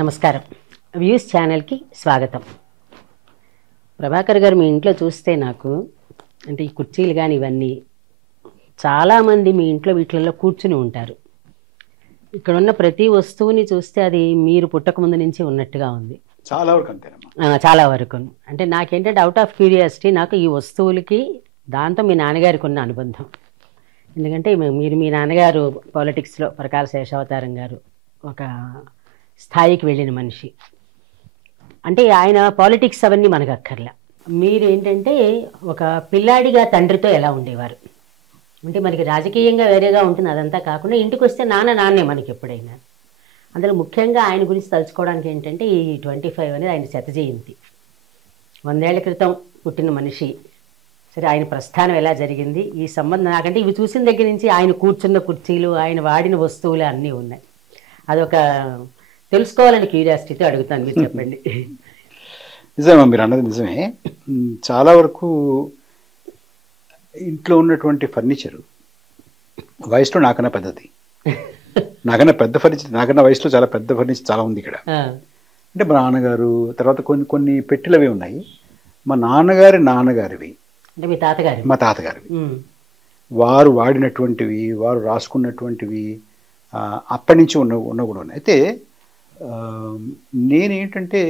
నమస్కారం. వ్యూస్ ఛానల్కి స్వాగతం. ప్రభాకర్ గారు, మీ ఇంట్లో చూస్తే నాకు అంటే ఈ కుర్చీలు కానీ ఇవన్నీ చాలామంది మీ ఇంట్లో వీటిలలో కూర్చుని ఉంటారు. ఇక్కడ ఉన్న ప్రతి వస్తువుని చూస్తే అది మీరు పుట్టక ముందు నుంచి ఉన్నట్టుగా ఉంది. చాలా వరకు అంతేనమ్మా. చాలా వరకు అంటే నాకేంటంటే అవుట్ ఆఫ్ క్యూరియాసిటీ, నాకు ఈ వస్తువులకి దాంతో మీ నాన్నగారికి ఉన్న అనుబంధం. ఎందుకంటే మీరు మీ నాన్నగారు పాలిటిక్స్లో పరకాల శేషావతారం గారు ఒక స్థాయికి వెళ్ళిన మనిషి. అంటే ఆయన పాలిటిక్స్ అవన్నీ మనకు అక్కర్లే. మీరు ఏంటంటే ఒక పిల్లాడిగా తండ్రితో ఎలా ఉండేవారు అంటే మనకి రాజకీయంగా వేరేగా ఉంటుంది, అదంతా కాకుండా ఇంటికి వస్తే నాన్నే మనకి ఎప్పుడైనా. అందులో ముఖ్యంగా ఆయన గురించి తలుచుకోవడానికి ఏంటంటే ఈ 25 అనేది ఆయన శత జయంతి. 100 ఏళ్ల క్రితం పుట్టిన మనిషి. సరే, ఆయన ప్రస్థానం ఎలా జరిగింది, ఈ సంబంధం నాకంటే ఇవి చూసిన దగ్గర నుంచి ఆయన కూర్చున్న కుర్చీలు, ఆయన వాడిన వస్తువులు అన్నీ ఉన్నాయి. అదొక తెలుసుకోవాలని క్యూరియాసిటీతో అడుగుతాను, మీరు చెప్పండి. నిజమా, మీరు అన్నది నిజమే. చాలా వరకు ఇంట్లో ఉన్నటువంటి ఫర్నిచరు వయసులో నాకన్నా పెద్దది. నాకన్నా పెద్ద ఫర్నిచర్, నాకన్నా వయసులో చాలా పెద్ద ఫర్నిచర్ చాలా ఉంది ఇక్కడ. అంటే మా నాన్నగారు తర్వాత కొన్ని పెట్టెలు అవి ఉన్నాయి. మా నాన్నగారివి అంటే మీ తాతగారి, మా తాతగారివి, వారు వాడినటువంటివి, వారు రాసుకున్నటువంటివి అప్పటి నుంచి ఉన్న కూడా ఉన్నాయి. అయితే నేనేంటంటే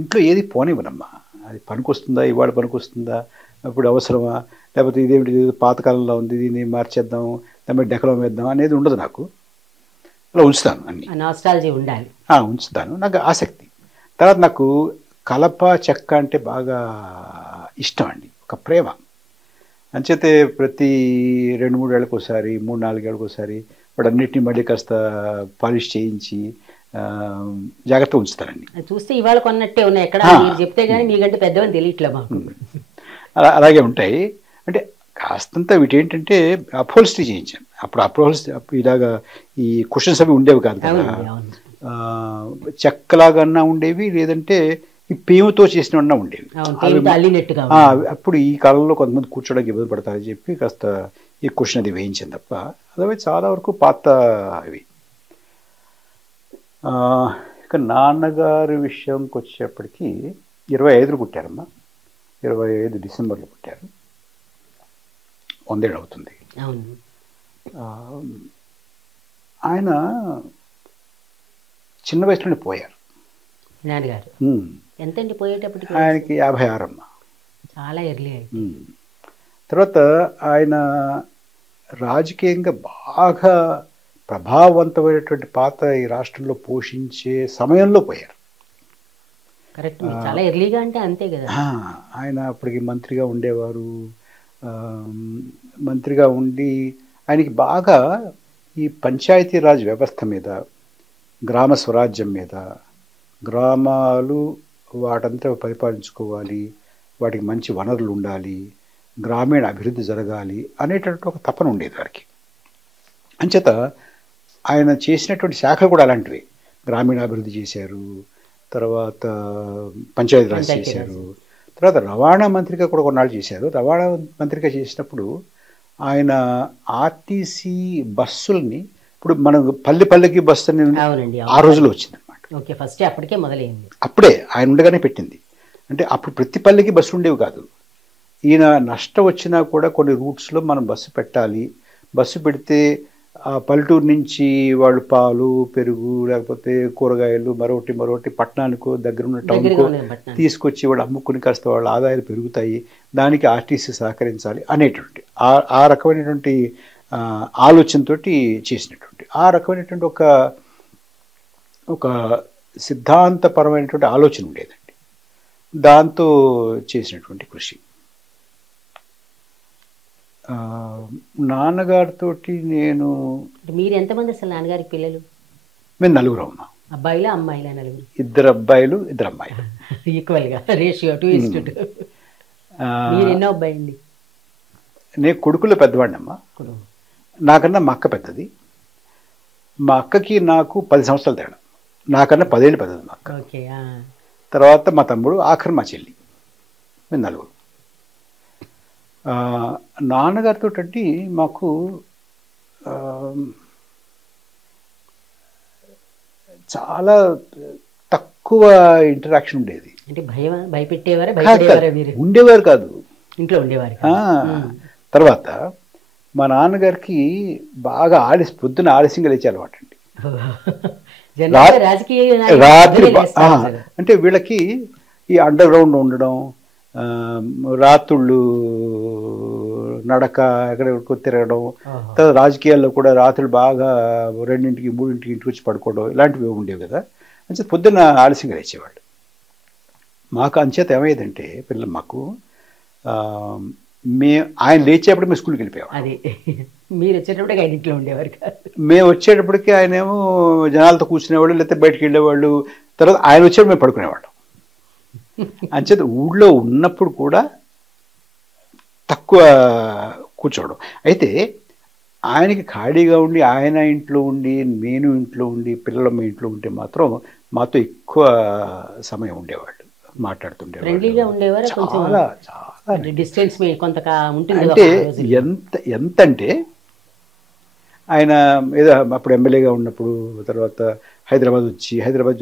ఇంట్లో ఏది పోనివ్వనమ్మా. అది పనికొస్తుందా, ఇవాళ పనికొస్తుందా, ఇప్పుడు అవసరమా, లేకపోతే ఇదేమిటి పాతకాలంలో ఉంది దీన్ని మార్చేద్దాం, లేకపోతే డెకలం వేద్దాం అనేది ఉండదు నాకు. అలా ఉంచుతాను, అన్ని నాస్టాలజీ ఉండాలి, ఉంచుతాను. నాకు ఆసక్తి. తర్వాత నాకు కలప చెక్క అంటే బాగా ఇష్టం అండి, ఒక ప్రేమ. అంచేతే ప్రతి 2-3 ఏళ్ళకి ఒకసారి, 3-4 ఏళ్ళకి ఒకసారి వాడు అన్నిటినీ మళ్ళీ కాస్త పాలిష్ చేయించి జాగ్రత్త ఉంచుతారండి. చూస్తే ఇవాళ కొన్నట్టే ఉన్నాయి, ఎక్కడ మీరు చెప్తే కానీ మీకంటే పెద్దవని తెలియట్లే మాకు. అలాగే ఉంటాయి. అంటే కాస్తంత వీటి ఏంటంటే అప్హోల్స్ట్రీ చేయించాను. అప్పుడు ఇలాగా ఈ క్వశ్చన్స్ అవి ఉండేవి కాదు కదా, చెక్కలాగా ఉండేవి, లేదంటే ఈ పేముతో చేసినవన్నా ఉండేవి. అప్పుడు ఈ కాలంలో కొంతమంది కూర్చోడానికి ఇబ్బంది పడతారని చెప్పి కాస్త ఈ క్వశ్చన్ అది వేయించాను తప్ప, అదే చాలా వరకు పాత ఇవి. ఇక నాన్నగారి విషయంకి వచ్చేప్పటికి 25 పుట్టారమ్మా. 25 డిసెంబర్లో పుట్టారు. 100 ఏళ్ళు అవుతుంది. ఆయన చిన్న వయసులోనే పోయారు. నాన్నగారు ఎంతండి పోయేటప్పటికి? ఆయనకి 56 అమ్మా, చాలా ఎర్లీ. తర్వాత ఆయన రాజకీయంగా బాగా ప్రభావవంతమైనటువంటి పాత్ర ఈ రాష్ట్రంలో పోషించే సమయంలో పోయారు. కరెక్ట్, చాలా ఎర్లీగా అంటే అంతే కదా. ఆయన అప్పటికి మంత్రిగా ఉండేవారు. మంత్రిగా ఉండి ఆయనకి బాగా ఈ పంచాయతీరాజ్ వ్యవస్థ మీద, గ్రామ స్వరాజ్యం మీద, గ్రామాలు వాటంతా పరిపాలించుకోవాలి, వాటికి మంచి వనరులు ఉండాలి, గ్రామీణ అభివృద్ధి జరగాలి అనేటటువంటి ఒక తపన ఉండేది వారికి. అంచేత ఆయన చేసినటువంటి శాఖలు కూడా అలాంటివి. గ్రామీణాభివృద్ధి చేశారు, తర్వాత పంచాయతీరాజ్ చేశారు, తర్వాత రవాణా మంత్రిగా కూడా కొన్నాళ్ళు చేశారు. రవాణా మంత్రిగా చేసినప్పుడు ఆయన ఆర్టీసీ బస్సుల్ని, ఇప్పుడు మనం పల్లెకి బస్సు అని ఆ రోజుల్లో వచ్చిందనమాట. అప్పటికే మొదలైంది, అప్పుడే ఆయన ఉండగానే పెట్టింది. అంటే అప్పుడు ప్రతి పల్లెకి బస్సు ఉండేవి కాదు. ఈయన నష్టం వచ్చినా కూడా కొన్ని రూట్స్లో మనం బస్సు పెట్టాలి, బస్సు పెడితే ఆ పల్లెటూరు నుంచి వాళ్ళు పాలు, పెరుగు, లేకపోతే కూరగాయలు మరొకటి పట్టణానికో దగ్గరున్న టౌన్కో తీసుకొచ్చి వాడు అమ్ముకుని కాస్త వాళ్ళ ఆదాయాలు పెరుగుతాయి, దానికి ఆర్టీసీ సహకరించాలి అనేటువంటి ఆ రకమైనటువంటి ఆలోచనతో చేసినటువంటి, ఆ రకమైనటువంటి ఒక సిద్ధాంతపరమైనటువంటి ఆలోచన ఉండేదండి. దాంతో చేసినటువంటి కృషి. నాన్నగారితో మీరు ఎంతమంది అసలు నాన్నగారికి పిల్లలు? మేము 4 అమ్మా. అబ్బాయిలా అమ్మాయిలా? 4. 2 అబ్బాయిలు 2 అమ్మాయిలు, ఈక్వల్గా రేషియో 2:2. మీరు ఎన్నో అబ్బాయి అండి? నేను కొడుకులో పెద్దవాడిని అమ్మా. నాకన్నా మా అక్క పెద్దది. మా అక్కకి నాకు 10 సంవత్సరాలు తేడా. నాకన్నా 10 ఏళ్ళు పెద్దది మా అక్క. తర్వాత మా తమ్ముడు, ఆఖరి మా చెల్లి. మేము 4. నాన్నగారితో అంటే మాకు చాలా తక్కువ ఇంటరాక్షన్ ఉండేది. అంటే భయపెట్టేవారా, భయపడేవారా మీరు? ఉండేవారు కాదు, ఇంట్లో ఉండేవారు. తర్వాత మా నాన్నగారికి బాగా పొద్దున ఆలస్యంగా లేచే అలవాటు అండి. రాత్రి అంటే వీళ్ళకి ఈ అండర్ గ్రౌండ్ ఉండడం, రాత్రుళ్ళు నడక, ఎక్కడ తిరగడం, తర్వాత రాజకీయాల్లో కూడా రాత్రులు బాగా 2:00, 3:00 ఇంటికి వచ్చి పడుకోవడం, ఇలాంటివి ఉండేవి కదా. అంచేత పొద్దున్న ఆలస్యంగా లేచేవాళ్ళు. మాకు అంచేత ఏమయ్యేదంటే పిల్లలు మాకు ఆయన లేచేటప్పుడు మేము స్కూల్కి వెళ్ళిపోయాం. అది మీరు వచ్చేటప్పటికి ఆయన ఇంట్లో ఉండేవారు కాదు. మేము వచ్చేటప్పటికి ఆయన ఏమో జనాలతో కూర్చునేవాళ్ళు, లేకపోతే బయటకు వెళ్ళేవాళ్ళు. తర్వాత ఆయన వచ్చేటప్పుడు మేము పడుకునేవాళ్ళం. అంచేత ఊళ్ళో ఉన్నప్పుడు కూడా తక్కువ కూర్చోవడం. అయితే ఆయనకి ఖాళీగా ఉండి, ఆయన ఇంట్లో ఉండి, నేను ఇంట్లో ఉండి, పిల్లలు మా ఇంట్లో ఉంటే మాత్రం మాతో ఎక్కువ సమయం ఉండేవాళ్ళు, మాట్లాడుతుండేవాళ్ళు. చాలా చాలా డిస్టెన్స్ అంటే ఎంతంటే ఆయన ఏదో అప్పుడు ఎమ్మెల్యేగా ఉన్నప్పుడు, తర్వాత హైదరాబాద్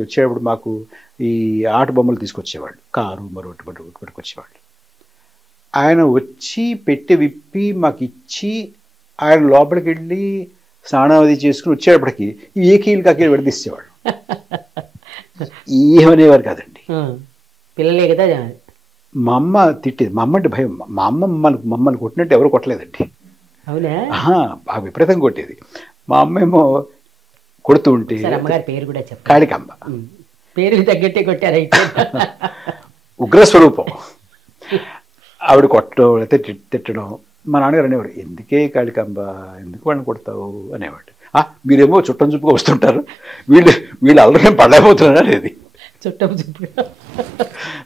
వచ్చేటప్పుడు మాకు ఈ ఆట బొమ్మలు తీసుకొచ్చేవాళ్ళు, కారు మరొకటి పట్టుకొచ్చేవాళ్ళు. ఆయన వచ్చి పెట్టి విప్పి మాకు ఇచ్చి ఆయన లోపలికి వెళ్ళి స్నానం అది చేసుకుని వచ్చేటప్పటికి ఏ కీలు కాకీలు విడదీసేవాడు. ఏమనేవారు కాదండి. పిల్లలే కదా. మా అమ్మ తిట్టేది. మా అమ్మ అంటే భయం. మా అమ్మ మమ్మల్ని కొట్టినట్టు ఎవరు కొట్టలేదండి. అవునా? బాగా విపరీతంగా కొట్టేది. మా అమ్మ ఏమో కొడుతూ ఉంటే పేరు కూడా కాళికాంబ, పేరు తగ్గట్టే కొట్టారు. ఉగ్రస్వరూపం. ఆవిడ కొట్టడం లేకపోతే తిట్టడం. మా నాన్నగారు అనేవాడు, ఎందుకే కాళికాంబ, ఎందుకు వాళ్ళని కొడతావు అనేవాడు. మీరేమో చుట్టం చూపుగా వస్తుంటారు, వీళ్ళు అల్లరి పడలేకపోతున్నారా అనేది. చుట్టం చూపుగా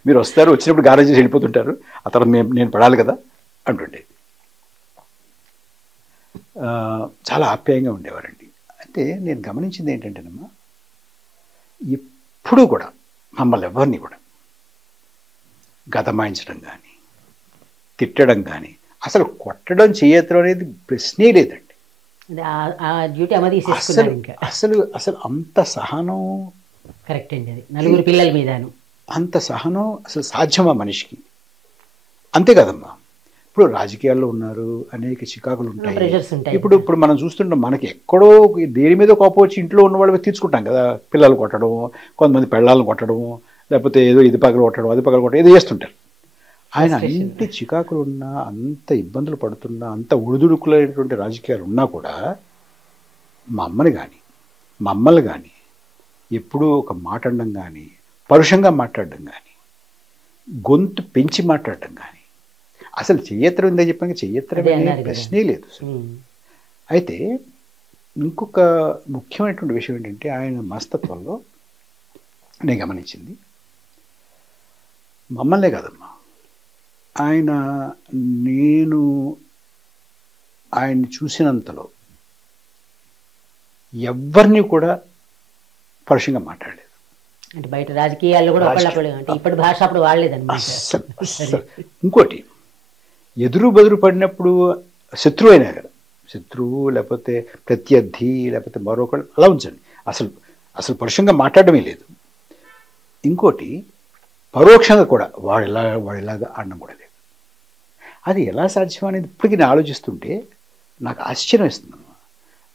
మీరు వస్తారు, వచ్చినప్పుడు గారం చేసి వెళ్ళిపోతుంటారు, ఆ తర్వాత నేను పడాలి కదా అంటుండే. చాలా ఆప్యాయంగా ఉండేవారండి. అంటే నేను గమనించింది ఏంటంటేనమ్మా, ఎప్పుడూ కూడా మమ్మల్ని ఎవరిని కూడా గదమాయించడం కానీ, తిట్టడం కానీ, అసలు కొట్టడం చేయడం అనేది ప్రశ్నే లేదండి. అసలు అసలు అంత సహనం. కరెక్ట్ అండి. అది నలుగురు పిల్లల మీద అంత సహనం అసలు సాధ్యమా మనిషికి? అంతే కదమ్మా. ఇప్పుడు రాజకీయాల్లో ఉన్నారు, అనేక చికాకులు ఉంటాయి. ఇప్పుడు మనం చూస్తుంటాం, మనకి ఎక్కడో దేని మీద కోపం వచ్చి ఇంట్లో ఉన్న వాళ్ళు తీర్చుకుంటాం కదా. పిల్లలు కొట్టడం, కొంతమంది పెళ్ళాలను కొట్టడం, లేకపోతే ఏదో ఇది పగలు కొట్టడం, అది పగలు కొట్టడం, ఏదో చేస్తుంటారు. ఆయన అంత చికాకులు ఉన్నా, అంత ఇబ్బందులు పడుతున్నా, అంత ఉడుదుడుకులైనటువంటి రాజకీయాలు ఉన్నా కూడా మమ్మల్ని కానీ ఎప్పుడూ ఒక మాట అనడం కానీ, పరుషంగా మాట్లాడడం కానీ, గొంతు పెంచి మాట్లాడడం కానీ, అసలు చెయ్యత్రం ఉందని చెప్పాక చెయ్యత్రం ప్రశ్నే లేదు. అయితే ఇంకొక ముఖ్యమైనటువంటి విషయం ఏంటంటే, ఆయన మనస్తత్వంలో నేను గమనించింది, మమ్మల్నే కాదమ్మా, నేను ఆయన్ని చూసినంతలో ఎవరిని కూడా పరుషంగా మాట్లాడలేదు. అంటే బయట రాజకీయాల్లో కూడా అంటే ఇప్పటి భాష అప్పుడు వాడలేదన్నమాట. ఇంకోటి, ఎదురు బెదురు పడినప్పుడు శత్రువు అయినా కదా, శత్రువు లేకపోతే ప్రత్యర్థి లేకపోతే మరొకరు అలా ఉంచండి, అసలు పరుషంగా మాట్లాడమే లేదు. ఇంకోటి, పరోక్షంగా కూడా వాడిలాగా ఆడడం కూడా లేదు. అది ఎలా సాధ్యం అనేది ఇప్పటికీ నేను ఆలోచిస్తుంటే నాకు ఆశ్చర్యం వేస్తుందమ్మా.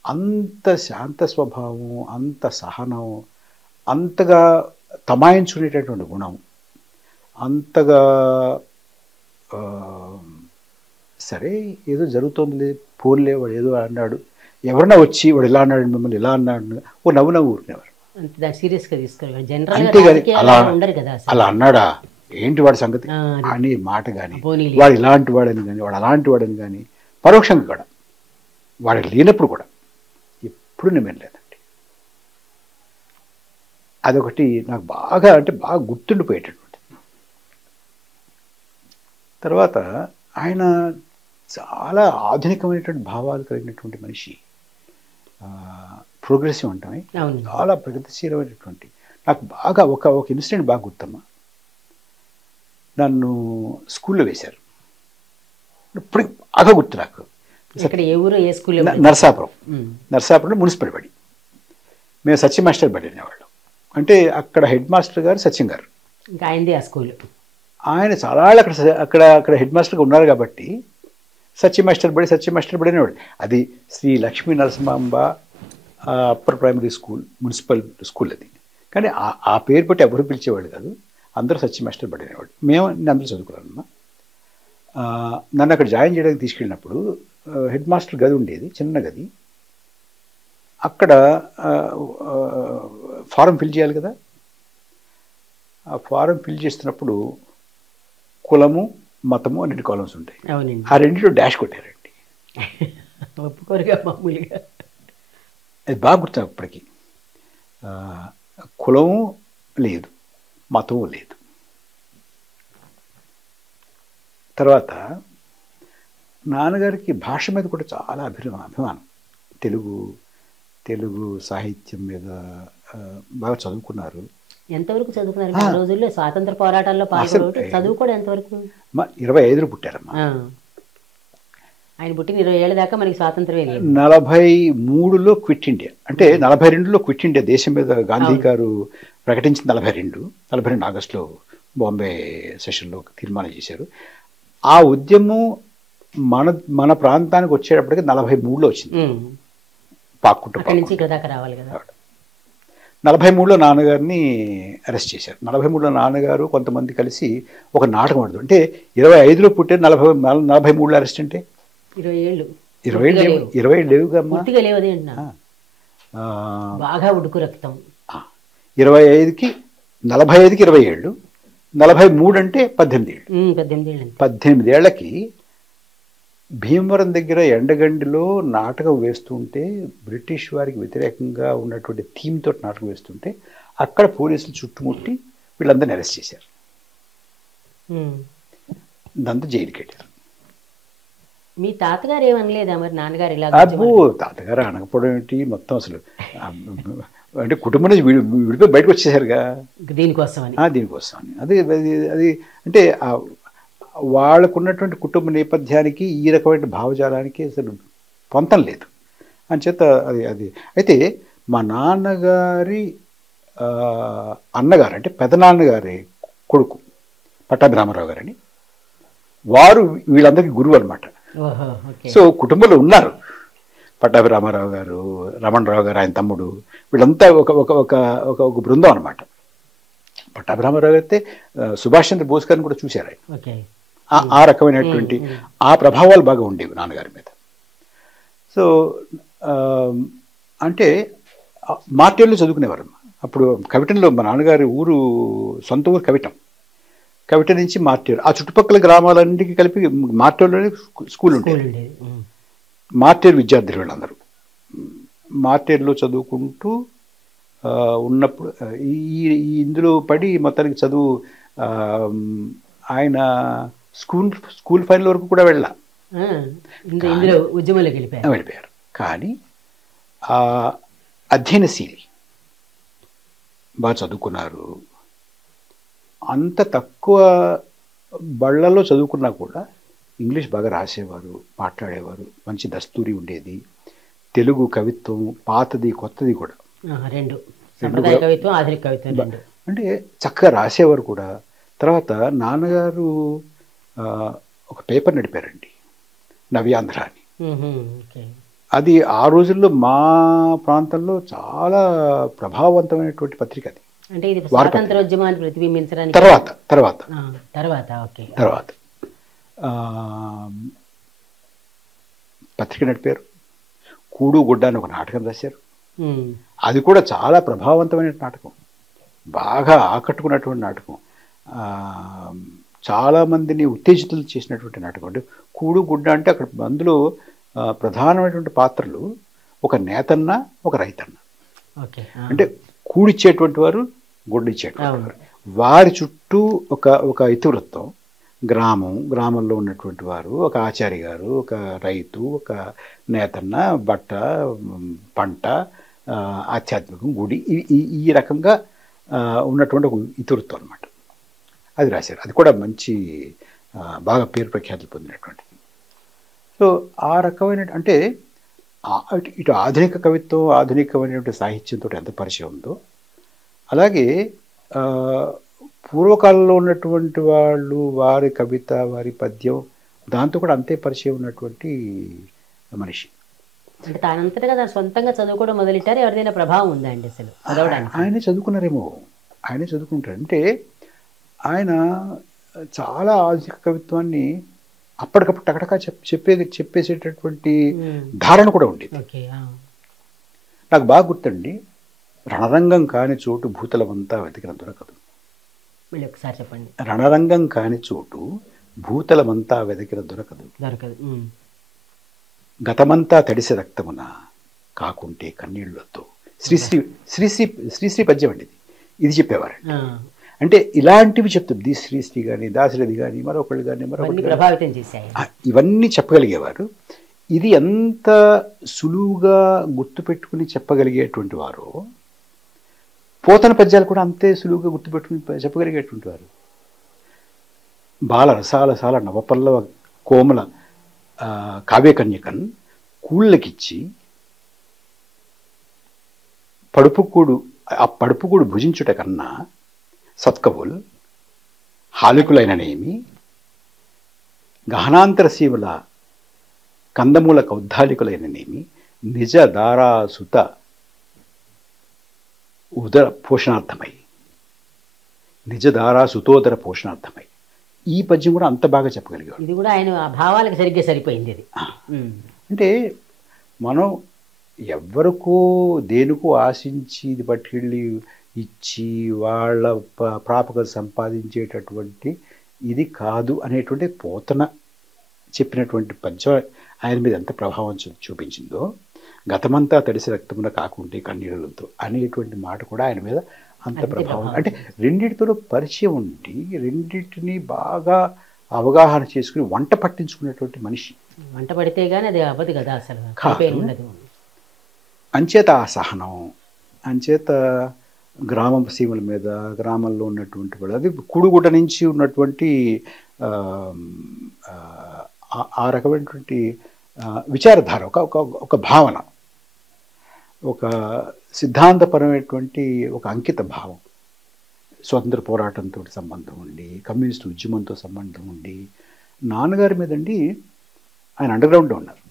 అంత శాంత స్వభావం, అంత సహనం, అంతగా తమాయించుకునేటటువంటి గుణం, అంతగా సరే ఏదో జరుగుతుంది, పోన్లే వాడు ఏదో అన్నాడు, ఎవరన్నా వచ్చి వాడు ఇలా అన్నాడు, మిమ్మల్ని ఇలా అన్నాడు, నవ్వు ఊరుకునేవారు. అంతేగాని అలా అన్నాడా ఏంటి వాడి సంగతి అనే మాట కానీ, వాడు ఇలాంటి వాడని కానీ, వాడు అలాంటి వాడని కానీ, పరోక్షంగా కూడా వాడు లేనప్పుడు కూడా ఎప్పుడు నేను వినలేదండి. అదొకటి నాకు బాగా గుర్తుండిపోయేటటువంటి. తర్వాత ఆయన చాలా ఆధునికమైనటువంటి భావాలు కలిగినటువంటి మనిషి, ప్రోగ్రెసివ్ అంటామే, చాలా ప్రగతిశీలమైనటువంటి. నాకు బాగా ఒక ఇన్సిడెంట్ బాగా గుర్తమ్మా. నన్ను స్కూల్లో వేశారు, ఇప్పుడు బాగా గుర్తు నాకు. నరసాపురం మున్సిపల్ బడి. మేము సత్య మాస్టర్ బడి అనేవాళ్ళం. అంటే అక్కడ హెడ్ మాస్టర్ గారు సత్యం గారు. ఇంకా అయింది ఆ స్కూల్. ఆయన చాలా అక్కడ అక్కడ అక్కడ హెడ్ మాస్టర్గా ఉన్నారు కాబట్టి సత్యం మాస్టర్ బడి అనేవాడు. అది Shri Lakshmi Narasimhamba upper primary school, municipal school అది. కానీ ఆ పేరు బట్టి ఎవరు పిలిచేవాడు కాదు, అందరూ సత్యం మాస్టర్ బడి అనేవాడు. నేను అందరూ చదువుకున్నానమ్మా. నన్ను అక్కడ జాయిన్ చేయడానికి తీసుకెళ్ళినప్పుడు హెడ్ మాస్టర్ గది ఉండేది, చిన్న గది. అక్కడ ఫారం ఫిల్ చేయాలి కదా. ఆ ఫారం ఫిల్ చేస్తున్నప్పుడు కులము, మతము అని 2 కాలమ్స్ ఉంటాయి. ఆ రెండింటిలో డాష్ కొట్టారండి. ఒప్పుకోరుగా మామూలుగా. అది బాగా గుర్తు అప్పటికి. కులము లేదు, మతము లేదు. తర్వాత నాన్నగారికి భాష మీద కూడా చాలా అభిమానం. తెలుగు సాహిత్యం మీద బాగా చదువుకున్నారు. ఎంతవరకు చదువుకున్నారు? ఆ రోజుల్లో స్వాతంత్ర పోరాటాల్లో పాల్గొనడం, చదువు కూడా ఎంతవరకు? 25లో పుట్టారమ్మా. ఆయన పుట్టిన 20 ఏళ్ళ దాకా మనకి స్వాతంత్రమే లేదు. 43లో క్విట్ ఇండియా, అంటే 42లో క్విట్ ఇండియా దేశం మీద గాంధీ గారు ప్రకటించింది. 42 ఆగస్టులో బాంబే సెషన్లో తీర్మానం చేశారు. ఆ ఉద్యమం మన ప్రాంతానికి వచ్చేటప్పటికి 43లో వచ్చింది. పాక్కుంటూ నుంచి ఇక్కడ దాకా రావాలి కదా. 43లో నాన్నగారిని అరెస్ట్ చేశారు. 43లో నాన్నగారు కొంతమంది కలిసి ఒక నాటకం ఆడుతూ, అంటే 25లో పుట్టే 43లో అరెస్ట్ అంటే 20 ఏళ్ళు 20 లేవుగమ్మా. బాగా ఉడుకు రక్తం. 45కి 20 ఏళ్ళు, 43 అంటే 18 ఏళ్ళు. 18 ఏళ్లకి భీమవరం దగ్గర ఎండగండిలో నాటకం వేస్తుంటే, బ్రిటిష్ వారికి వ్యతిరేకంగా ఉన్నటువంటి థీమ్ తోటి నాటకం వేస్తుంటే అక్కడ పోలీసులు చుట్టుముట్టి వీళ్ళందరినీ అరెస్ట్ చేశారు. దాంతో జైలుకి వెళ్ళారు. మీ తాతగారు ఏమనలేదా మరి నాన్నగారు ఇలా? అబ్బో, తాతగారు అనకపోవడం ఏంటి, మొత్తం అసలు అంటే కుటుంబం నుంచి విడిపోయి బయటకు వచ్చేసారుగా దీనికోసం అని. అది అది అంటే వాళ్ళకున్నటువంటి కుటుంబ నేపథ్యానికి ఈ రకమైన భావజాలానికి అసలు పొంతం లేదు అంచేత అది అయితే మా నాన్నగారి అన్నగారు, అంటే పెదనాన్నగారి కొడుకు పట్టాభిరామారావు గారని, వారు వీళ్ళందరికీ గురువు అనమాట. సో కుటుంబంలో ఉన్నారు పట్టాభిరామారావు గారు, రమణరావు గారు ఆయన తమ్ముడు, వీళ్ళంతా ఒక ఒక ఒక ఒక బృందం అనమాట. పట్టాభిరామారావు అయితే సుభాష్ చంద్ర బోస్ గారిని కూడా చూశారు ఆయన. ఆ రకమైనటువంటి ఆ ప్రభావాలు బాగా ఉండేవి నాన్నగారి మీద. సో అంటే మార్టేల్లో చదువుకునేవారు. అప్పుడు కవిటంలో మా నాన్నగారి ఊరు, సొంత ఊరు కవిట నుంచి మార్టేరు, ఆ చుట్టుపక్కల గ్రామాలన్నిటికీ కలిపి మార్టేరులోనే స్కూల్ ఉండేది. మార్టేరు విద్యార్థులు వీళ్ళందరూ మార్టేరులో చదువుకుంటూ ఉన్నప్పుడు ఇందులో పడి మొత్తానికి చదువు ఆయన స్కూల్ ఫైనల్ వరకు కూడా వెళ్ళిపోయారు. కానీ అధ్యయనశీలి, బాగా చదువుకున్నారు. అంత తక్కువ బళ్ళలో చదువుకున్నా కూడా ఇంగ్లీష్ బాగా రాసేవారు, మాట్లాడేవారు, మంచి దస్తూరి ఉండేది. తెలుగు కవిత్వం పాతది కొత్తది కూడా అంటే చక్కగా రాసేవారు కూడా. తర్వాత నాన్నగారు ఒక పేపర్ నడిపారండి, నవ్యాంధ్ర అని. అది ఆ రోజుల్లో మా ప్రాంతంలో చాలా ప్రభావవంతమైనటువంటి పత్రిక అది. తర్వాత పత్రిక నడిపారు. కూడు గుడ్డ అని ఒక నాటకం రాశారు. అది కూడా చాలా ప్రభావవంతమైన నాటకం, బాగా ఆకట్టుకున్నటువంటి నాటకం, చాలామందిని ఉత్తేజితులు చేసినటువంటి నాటకం. అంటే కూడు గుడ్డ అంటే అక్కడ అందులో ప్రధానమైనటువంటి పాత్రలు ఒక నేతన్న, ఒక రైతన్న. అంటే కూడిచ్చేటువంటి వారు, గుడ్డిచ్చేటువంటి వారు. వారి చుట్టూ ఒక ఇతివృత్తం, గ్రామంలో ఉన్నటువంటి వారు, ఒక ఆచారి గారు, ఒక రైతు, ఒక నేతన్న, బట్ట, పంట, ఆధ్యాత్మికం, గుడి, ఈ రకంగా ఉన్నటువంటి ఒక ఇతివృత్తం అనమాట. అది రాశారు. అది కూడా మంచి బాగా పేరు ప్రఖ్యాతులు పొందినటువంటిది. సో ఆ రకమైన అంటే ఇటు ఆధునిక కవిత్వం, ఆధునికమైనటువంటి సాహిత్యంతో ఎంత పరిచయం ఉందో అలాగే ఆ, పూర్వకాలంలో ఉన్నటువంటి వాళ్ళు వారి కవిత వారి పద్యం దాంతో కూడా అంతే పరిచయం ఉన్నటువంటి మనిషి. అంటే తానంతటా కదా సొంతంగా చదువుకోవడం మొదలెట్టారు, ఎవరిదైనా ప్రభావం ఉందా అండి అసలు చదవడానికి? ఆయనే చదువుకున్నారేమో, ఆయనే చదువుకుంటారు. అంటే ఆయన చాలా ఆధునిక కవిత్వాన్ని అప్పటికప్పుడు టకటకా చెప్పేసేటటువంటి ధారణ కూడా ఉండేది. ఓకే. నాకు బాగా గుర్తండి, రణరంగం కాని చోటు భూతలమంతా వెతికిన దొరకదు. మళ్ళీ ఒకసారి చెప్పండి. రణరంగం కాని చోటు భూతలమంతా వెతికిన దొరకదు. దొరకదు. గతమంతా తడిసి రక్తమున కాకుంటే కన్నీళ్లతో. శ్రీశ్రీ శ్రీశ్రీ శ్రీశ్రీ పద్యం అండి ఇది చెప్పేవారు. అంటే ఇలాంటివి చెప్తుంది శ్రీశ్రీ కానీ దాశరథి కానీ మరొకళ్ళు కానీ ప్రభావితం చేశాయి, ఇవన్నీ చెప్పగలిగేవారు. ఇది ఎంత సులువుగా గుర్తుపెట్టుకుని చెప్పగలిగేటువంటి వారు, పోతన పద్యాలు కూడా అంతే సులువుగా గుర్తుపెట్టుకుని చెప్పగలిగేటువంటి వారు. బాల రసాలసాల నవపల్లవ కోమల కావ్యకన్యకన్ కూళ్ళకిచ్చి పడుపుకూడు భుజించుట కన్నా సత్కవుల్ హాలికులైననేమి గహనాంతర సీమల కందమూల కౌద్ధాలికులైననేమి నిజ దారాసుత ఉదర పోషణార్థమై నిజధారాసుతోదర పోషణార్థమై ఈ పద్యం కూడా అంత బాగా చెప్పగలిగాడు. ఇది కూడా ఆయన భావాలకు సరిగ్గా సరిపోయింది. ఇది అంటే మనం ఎవరికో దేనికో ఆశించి ఇది పట్టుకెళ్ళి ఇచ్చి వాళ్ళ ప్రాపకం సంపాదించేటటువంటి ఇది కాదు అనేటువంటి పోతన చెప్పినటువంటి పద్యం ఆయన మీద ఎంత ప్రభావం చూపించిందో, గతమంతా తడిసి రక్తమున కాకుంటే కన్నీళ్ళతో అనేటువంటి మాట కూడా ఆయన మీద అంత ప్రభావం. అంటే రెండింటితో పరిచయం ఉండి రెండింటిని బాగా అవగాహన చేసుకుని వంట పట్టించుకునేటువంటి మనిషి. వంట పడితే కానీ అది అవ్వదు కదా అసలు. అంచేత ఆ సహనం, అంచేత గ్రామ సీమల మీద గ్రామంలో ఉన్నటువంటి వాళ్ళు, అది కుడుగుట నుంచి ఉన్నటువంటి ఆ రకమైనటువంటి విచారధార, ఒక భావన, ఒక సిద్ధాంతపరమైనటువంటి ఒక అంకిత భావం, స్వతంత్ర పోరాటంతో సంబంధం ఉండి కమ్యూనిస్ట్ ఉద్యమంతో సంబంధం ఉండి, నాన్నగారి మీదండి ఆయన అండర్గ్రౌండ్లో ఉన్నారు,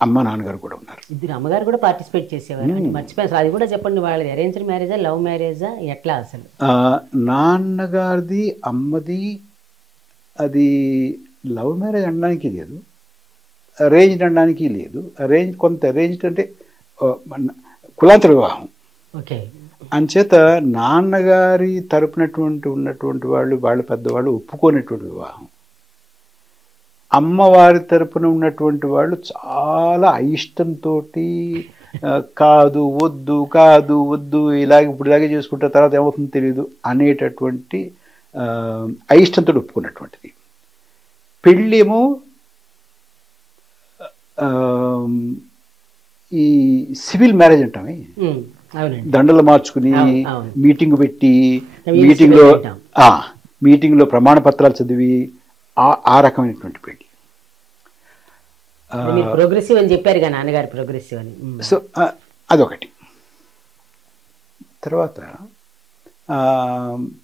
అమ్మ నాన్నగారు కూడా ఉన్నారు. ఇద్దరు అమ్మగారు కూడా పార్టిసిపేట్ చేసేవారు. మర్చిపోయారు, అది కూడా చెప్పండి. వాళ్ళది అరేంజ్డ్ మ్యారేజా లవ్ మ్యారేజా ఎట్లా అసలు? నాన్నగారిది అమ్మది అది లవ్ మ్యారేజ్ అనడానికి లేదు, అరేంజ్డ్ అనడానికి లేదు. కొంత అరేంజ్డ్ అంటే కులాంతర వివాహం. ఓకే. అంచేత నాన్నగారి తరపునటువంటి ఉన్నటువంటి వాళ్ళ పెద్దవాళ్ళు ఒప్పుకోనటువంటి వివాహం. అమ్మవారి తరపున ఉన్నటువంటి వాళ్ళు చాలా అయిష్టంతో కాదు వద్దు కాదు వద్దు ఇలాగే చేసుకుంటే తర్వాత ఏమవుతుందో తెలియదు అనేటటువంటి అయిష్టంతో ఒప్పుకున్నటువంటిది. పెళ్ళేమో ఈ సివిల్ మ్యారేజ్ అంటామే, దండలు మార్చుకుని మీటింగ్ పెట్టి మీటింగ్లో ప్రమాణ పత్రాలు చదివి ఆ రకమైనటువంటి పెళ్లి. ప్రోగ్రెసివ్ అని చెప్పారు కదా నాన్నగారు, ప్రోగ్రెసివ్ అని. సో అదొకటి. తర్వాత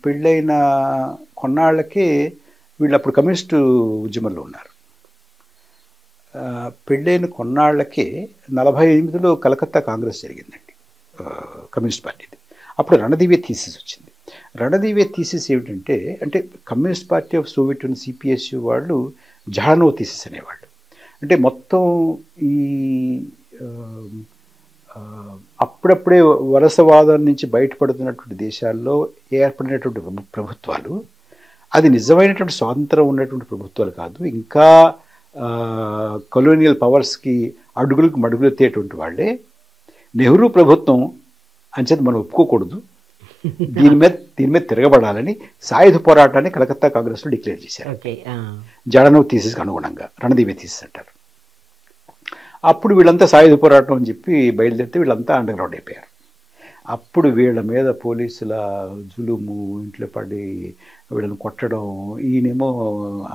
పెళ్ళైన కొన్నాళ్ళకే వీళ్ళు అప్పుడు కమ్యూనిస్టు ఉద్యమంలో ఉన్నారు. పెళ్ళైన కొన్నాళ్ళకే 48లో కలకత్తా కాంగ్రెస్ జరిగిందండి, కమ్యూనిస్ట్ పార్టీది. అప్పుడు రణదివ్య థీసిస్ వచ్చింది. రణదివ్య థీసిస్ ఏమిటంటే, అంటే communist party of Soviet Union CPSU వాళ్ళు జహానో థీసిస్ అనేవాళ్ళు. అంటే మొత్తం ఈ అప్పుడప్పుడే వలసవాదం నుంచి బయటపడుతున్నటువంటి దేశాల్లో ఏర్పడినటువంటి ప్రభుత్వాలు అది నిజమైనటువంటి స్వాతంత్రం ఉన్నటువంటి ప్రభుత్వాలు కాదు, ఇంకా కొలోనియల్ పవర్స్కి అడుగులకు మడుగులెత్తేటువంటి వాళ్ళే. నెహ్రూ ప్రభుత్వం అంచేత మనం ఒప్పుకోకూడదు, దీని మీద తిరగబడాలని సాయుధ పోరాటాన్ని కలకత్తా కాంగ్రెస్లో డిక్లేర్ చేశారు. జడనో థీసిస్కి అనుగుణంగా, రణదివ్య థీసిస్ అంటారు. అప్పుడు వీళ్ళంతా సాయుధ పోరాటం అని చెప్పి బయలుదేరితే వీళ్ళంతా అండర్ గ్రౌండ్ అయిపోయారు. అప్పుడు వీళ్ళ మీద పోలీసుల జులుము, ఇంట్లో పడి వీళ్ళని కొట్టడం, ఈయనేమో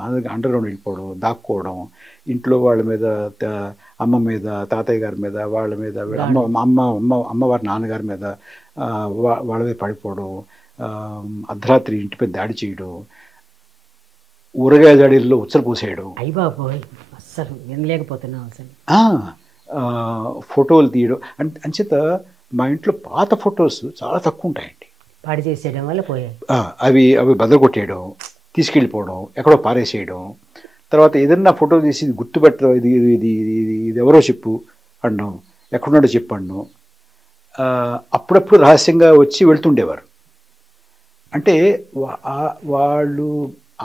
అండర్ గ్రౌండ్ వెళ్ళిపోవడం, దాక్కోవడం, ఇంట్లో వాళ్ళ మీద, అమ్మ మీద, తాతయ్య గారి మీద, వాళ్ళ మీద, అమ్మ అమ్మ అమ్మ అమ్మవారి నాన్నగారి మీద వాళ్ళ మీద పడిపోవడం, అర్ధరాత్రి ఇంటి మీద దాడి చేయడం, ఊరగాయ దాడిల్లో ఉచ్చలు పూసేయడం, అయ్యబాబోయ్ అస్సలు వినలేకపోతున్నాం అసలు. ఫోటోలు తీయడం. అంచేత మా ఇంట్లో పాత ఫొటోస్ చాలా తక్కువ ఉంటాయండి. పాడి చేసేయడం వల్ల పోయాయి. అవి బదలు కొట్టేయడం, తీసుకెళ్ళిపోవడం, ఎక్కడో పారేసేయడం. తర్వాత ఏదన్నా ఫోటో తీసి గుర్తుపెట్టడం, ఇది ఇది ఇది ఇది ఎవరో చెప్పు అనడం, ఎక్కడున్నాడో చెప్పు అనడం. అప్పుడప్పుడు రహస్యంగా వచ్చి వెళ్తుండేవారు. అంటే వాళ్ళు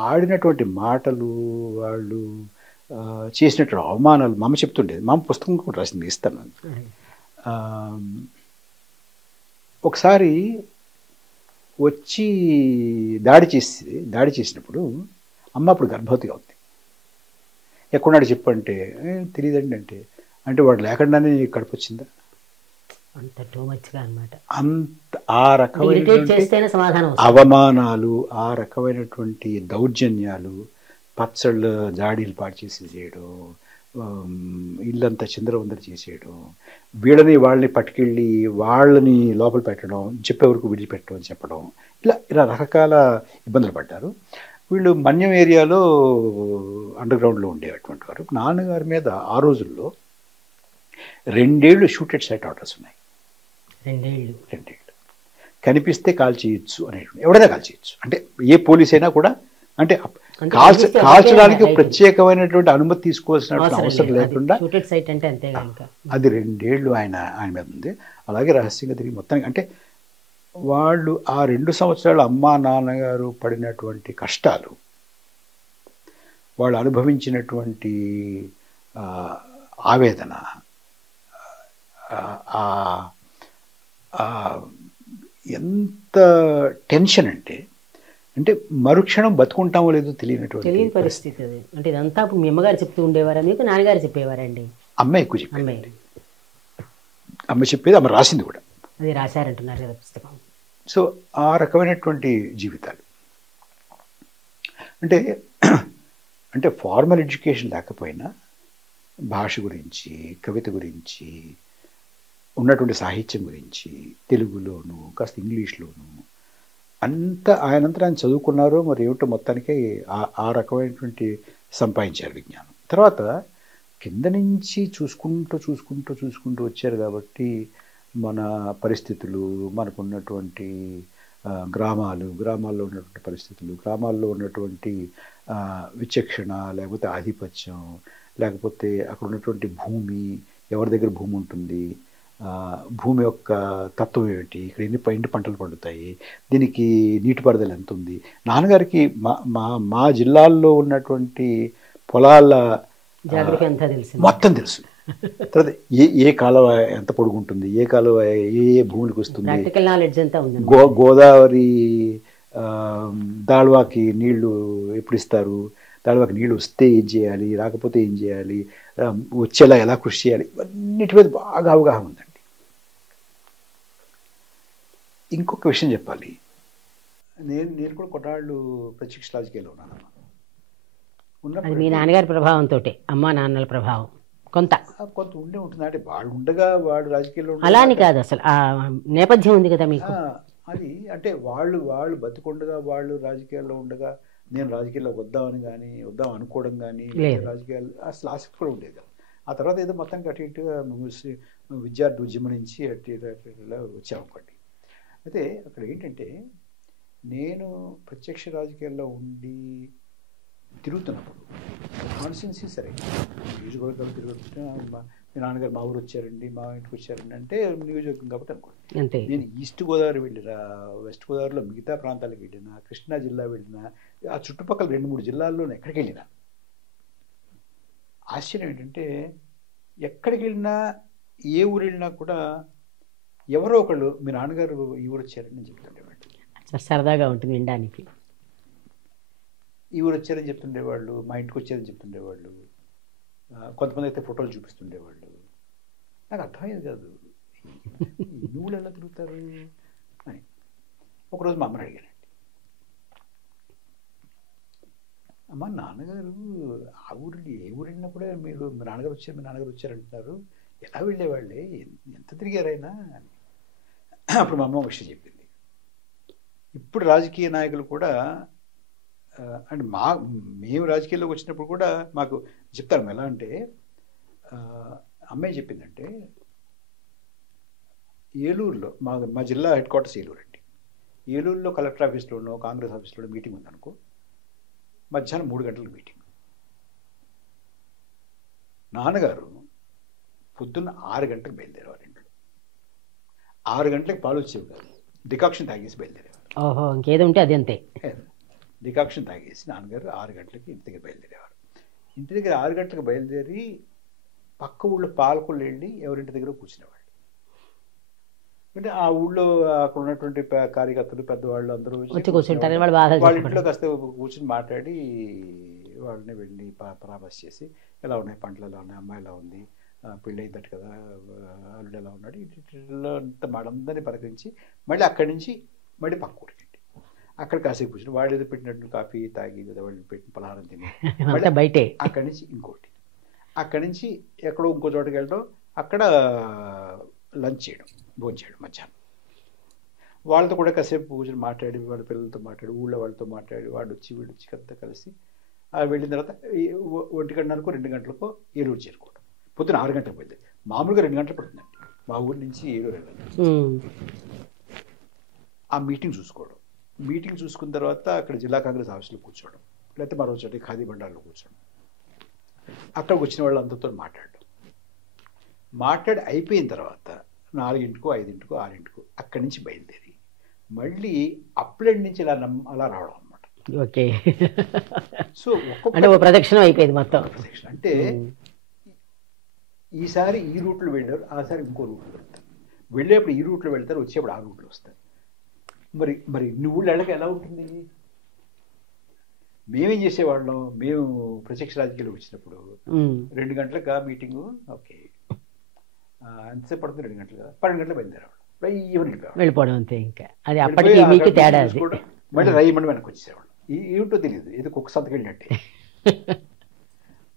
ఆడినటువంటి మాటలు, వాళ్ళు చేసినటువంటి అవమానాలు మా అమ్మ చెప్తుండేది. మా అమ్మ పుస్తకం కూడా రాసింది, ఇస్తాను. ఒకసారి వచ్చి దాడి చేసినప్పుడు అమ్మ అప్పుడు గర్భవతిగా ఉంది. ఎక్కడున్నాడు చెప్పంటే తెలియదండి అంటే వాడు లేకుండానే కడుపు వచ్చిందా? అంత టూ మచ్గా అన్నమాట. అంత ఆ రకమైన అవమానాలు, ఆ రకమైనటువంటి దౌర్జన్యాలు, పచ్చళ్ళ జాడీలు పాడు చేసి చేయడం, ఇల్లంతా చిందరవందర చేసేయడం, వాళ్ళని పట్టుకెళ్ళి వాళ్ళని లోపల పెట్టడం, చెప్పేవరకు విడిచిపెట్టడం అని చెప్పడం, ఇలా రకరకాల ఇబ్బందులు పడ్డారు. వీళ్ళు మన్యం ఏరియాలో అండర్ గ్రౌండ్లో ఉండేటువంటి వారు. నాన్నగారి మీద ఆ రోజుల్లో 2 ఏళ్ళు షూటెడ్ సైట్ ఆర్డర్స్ ఉన్నాయి. 2 ఏళ్ళు కనిపిస్తే కాల్ చేయొచ్చు అనేటువంటి, ఎవడైనా కాల్ చేయొచ్చు. అంటే ఏ పోలీస్ అయినా కూడా, అంటే కాల్చడానికి ప్రత్యేకమైనటువంటి అనుమతి తీసుకోవాల్సిన అవసరం లేకుండా అది 2 ఏళ్ళు ఆయన మీద ఉంది. అలాగే రహస్యంగా తిరిగి మొత్తానికి, అంటే వాళ్ళు ఆ 2 సంవత్సరాలు అమ్మా నాన్నగారు పడినటువంటి కష్టాలు, వాళ్ళు అనుభవించినటువంటి ఆవేదన, ఎంత టెన్షన్ అంటే మరుక్షణం బతుకుంటామో లేదో తెలియని పరిస్థితి అది. అంటే ఇదంతా మీ అమ్మగారు చెప్తూ ఉండేవారా మీకు, నాన్నగారు చెప్పేవారండి? అమ్మ ఎక్కువ చెప్పేది. అమ్మ చెప్పేది, అమ్మ రాసింది కూడా. అది రాశారంటున్నారు కదా పుస్తకం. సో ఆ రకమైనటువంటి జీవితాలు, అంటే ఫార్మల్ ఎడ్యుకేషన్ లేకపోయినా భాష గురించి, కవిత గురించి, ఉన్నటువంటి సాహిత్యం గురించి, తెలుగులోను కాస్త ఇంగ్లీష్లోను అంతా ఆయనంతా ఆయన చదువుకున్నారు. మరి ఏమిటో మొత్తానికి ఆ రకమైనటువంటి సంపాదించారు విజ్ఞానం. తర్వాత కింద నుంచి చూసుకుంటూ వచ్చారు. కాబట్టి మన పరిస్థితులు, మనకున్నటువంటి గ్రామాల్లో ఉన్నటువంటి పరిస్థితులు, గ్రామాల్లో ఉన్నటువంటి విచక్షణ, లేకపోతే ఆధిపత్యం, లేకపోతే అక్కడ ఉన్నటువంటి భూమి, ఎవరి దగ్గర భూమి ఉంటుంది, భూమి యొక్క తత్వం ఏమిటి, ఇక్కడ ఎన్ని పంటలు పండుతాయి, దీనికి నీటిపారుదల ఎంత ఉంది. నాన్నగారికి మా జిల్లాల్లో ఉన్నటువంటి పొలాల మొత్తం తెలుసు. తర్వాత ఏ కాలువ ఎంత పొడుగుంటుంది, ఏ కాలువ ఏ భూములకు వస్తుంది, గోదావరి దాళ్వాకి నీళ్లు ఎప్పుడు ఇస్తారు, దాళ్వాకి నీళ్ళు వస్తే ఏం చేయాలి, రాకపోతే ఏం చేయాలి, వచ్చేలా ఎలా కృషి చేయాలి, ఇవన్నిటి మీద బాగా అవగాహన ఉందండి. ఇంకొక విషయం చెప్పాలి, నేను కూడా కొన్నాళ్ళు ప్రత్యక్ష రాజకీయాల్లో ఉన్నాను. మీ నాన్నగారి ప్రభావంతో, అమ్మా నాన్నల ప్రభావం కొంత ఉండే ఉంటుంది. అంటే వాళ్ళు ఉండగా వాడు రాజకీయాల్లో అలా అని కాదు, అసలు ఆ నేపథ్యం ఉంది కదా మీకు. అది అంటే వాళ్ళు బతికుండగా, వాళ్ళు రాజకీయాల్లో ఉండగా నేను రాజకీయాల్లో వద్దాం అనుకోవడం కానీ, రాజకీయాలు అసలు ఆసక్తి కూడా ఉండేది. ఆ తర్వాత ఏదో మొత్తానికి అటు ఇటుగా విద్యార్థి ఉద్యమం నుంచి అటు వచ్చామనుకోండి. అయితే అక్కడ ఏంటంటే, నేను ప్రత్యక్ష రాజకీయాల్లో ఉండి తిరుగుతున్నప్పుడు కాన్స్టిట్యున్సీ సరే నియోజకవర్గాలు తిరుగుతున్నా, మీ నాన్నగారు మా ఊరు వచ్చారండి, మా ఇంటికి వచ్చారండి అంటే నియోజకవర్గం కాబట్టి అనుకోండి. నేను ఈస్ట్ గోదావరి వెళ్ళినా, వెస్ట్ గోదావరిలో మిగతా ప్రాంతాలకు వెళ్ళినా, కృష్ణా జిల్లా వెళ్ళినా, ఆ చుట్టుపక్కల 2-3 జిల్లాల్లో ఎక్కడికి వెళ్ళినా ఆశ్చర్యం ఏంటంటే, ఎక్కడికి వెళ్ళినా, ఏ ఊరు వెళ్ళినా కూడా ఎవరో ఒకళ్ళు మీ నాన్నగారు ఈ ఊరు వచ్చారని చెప్తుండేవాళ్ళు. సరదాగా ఉంటుంది వినడానికి. ఈ ఊరు వచ్చారని చెప్తుండేవాళ్ళు, మా ఇంటికి వచ్చారని చెప్తుండేవాళ్ళు. కొంతమంది అయితే ఫోటోలు చూపిస్తుండేవాళ్ళు. నాకు అర్థమయ్యేది కాదు, నువ్వులు ఎలా తిరుగుతారు అని ఒకరోజు మా అమ్మని అడిగానండి. అమ్మ, నాన్నగారు ఆ ఊరిలో ఏ ఊరు వెళ్ళినా కూడా మీరు మీ నాన్నగారు వచ్చారు అంటున్నారు, ఎలా వెళ్ళేవాళ్ళే, ఎంత తిరిగారైనా అని. అప్పుడు మా అమ్మ ఒక విషయం చెప్పింది. ఇప్పుడు రాజకీయ నాయకులు కూడా అంటే మేము రాజకీయాల్లోకి వచ్చినప్పుడు కూడా మాకు చెప్తారు. ఎలా అంటే అమ్మాయి చెప్పిందంటే, ఏలూరులో మా జిల్లా హెడ్ క్వార్టర్స్ ఏలూరు అండి. ఏలూరులో కలెక్టర్ ఆఫీస్లోనో కాంగ్రెస్ ఆఫీస్లోనో మీటింగ్ ఉందనుకో, మధ్యాహ్నం 3 గంటలకు మీటింగ్. నాన్నగారు పొద్దున్న 6 గంటలకు బయలుదేరేవారు. ఇంట్లో 6 గంటలకు పాలు వచ్చేవి కాదు, డికాక్షన్ తాగేసి బయలుదేరేవారు. ఓహో, ఇంకేదో ఉంటే అది అంతే. డికాక్షన్ తాగేసి నాన్నగారు 6 గంటలకి ఇంటి దగ్గర బయలుదేరేవారు. ఇంటి దగ్గర 6 గంటలకు బయలుదేరి పక్క ఊళ్ళో పాలకులు వెళ్ళి ఎవరింటి దగ్గర కూర్చునేవాళ్ళు. అంటే ఆ ఊళ్ళో అక్కడ ఉన్నటువంటి కార్యకర్తలు పెద్దవాళ్ళు అందరూ కూర్చుంటారు, వాళ్ళ ఇంట్లో కాస్త కూర్చుని మాట్లాడి వాళ్ళని వెళ్ళి పరామర్శ చేసి, ఎలా ఉన్నాయి పంటలు, ఎలా ఉన్నాయి, అమ్మాయి ఎలా ఉంది, పెళ్ళి అయిందట కదా, అల్లుడు ఎలా ఉన్నాడు, ఇట్లా అంతా వాళ్ళందరినీ పలకరించి మళ్ళీ అక్కడి నుంచి మళ్ళీ పక్క ఊరికి అక్కడ కాసేపు కూర్చుని వాళ్ళు ఏదో పెట్టినట్టు కాఫీ తాగి వాళ్ళు పెట్టిన పలహారం తిని మళ్ళీ బయటే అక్కడి నుంచి ఇంకోటి, అక్కడి నుంచి ఎక్కడో ఇంకో చోటకి వెళ్ళడం, అక్కడ లంచ్ చేయడం, భోజనం చేయడం మధ్యాహ్నం. వాళ్ళతో కూడా కాసేపు కూర్చొని మాట్లాడి, వాళ్ళ పిల్లలతో మాట్లాడి, ఊళ్ళో వాళ్ళతో మాట్లాడి, వాడు వచ్చి వీడు వచ్చి అంతా కలిసి వెళ్ళిన తర్వాత 1 గంటలకో 2 గంటలకో ఏలూరు చేరుకోవడం. పొద్దున 6 గంటలకు పోయింది. మామూలుగా 2 గంటలు పడుతుందండి మా ఊరి నుంచి ఏలూరు వెళ్ళాలి. ఆ మీటింగ్ చూసుకోవడం, మీటింగ్ చూసుకున్న తర్వాత అక్కడ జిల్లా కాంగ్రెస్ ఆఫీసులో కూర్చోవడం, లేకపోతే మరో చోట ఖాదీ బండార్లో కూర్చోవడం, అక్కడికి వచ్చిన వాళ్ళందరితో మాట్లాడి అయిపోయిన తర్వాత 4, 5, 6 అక్కడి నుంచి బయలుదేరి మళ్ళీ అప్లెండ్ నుంచి అలా రావడం అనమాట. ఓకే, సో అంటే ఒక ప్రదక్షిణ అయిపోయింది మొత్తం. ప్రదక్షిణ అంటే ఈసారి ఈ రూట్లో వెళ్ళారు, ఆసారి ఇంకో రూట్లో వెళ్తారు, వెళ్ళేప్పుడు ఈ రూట్లో వెళ్తారు, వచ్చేప్పుడు ఆ రూట్లో వస్తారు. మరి నువ్వు వెళ్ళక ఎలా ఉంటుంది? మేమేం చేసేవాళ్ళం, మేము ప్రత్యక్ష రాజకీయాలు వచ్చినప్పుడు 2 గంటలకు మీటింగు, ఓకే ఎంతసేపు పడుతుంది, 2 గంటలు కదా, 12 గంటలకు బయలుదేరేవాడు, వెళ్ళిపోవడం అంతే. ఇంకా అది అప్పటికి మీకు తేడా, మళ్ళీ రైమండి వెనక్కి వచ్చేసేవాడు. ఏమిటో తెలియదు, ఏదో కుక్క సంతకి వెళ్ళినట్టే.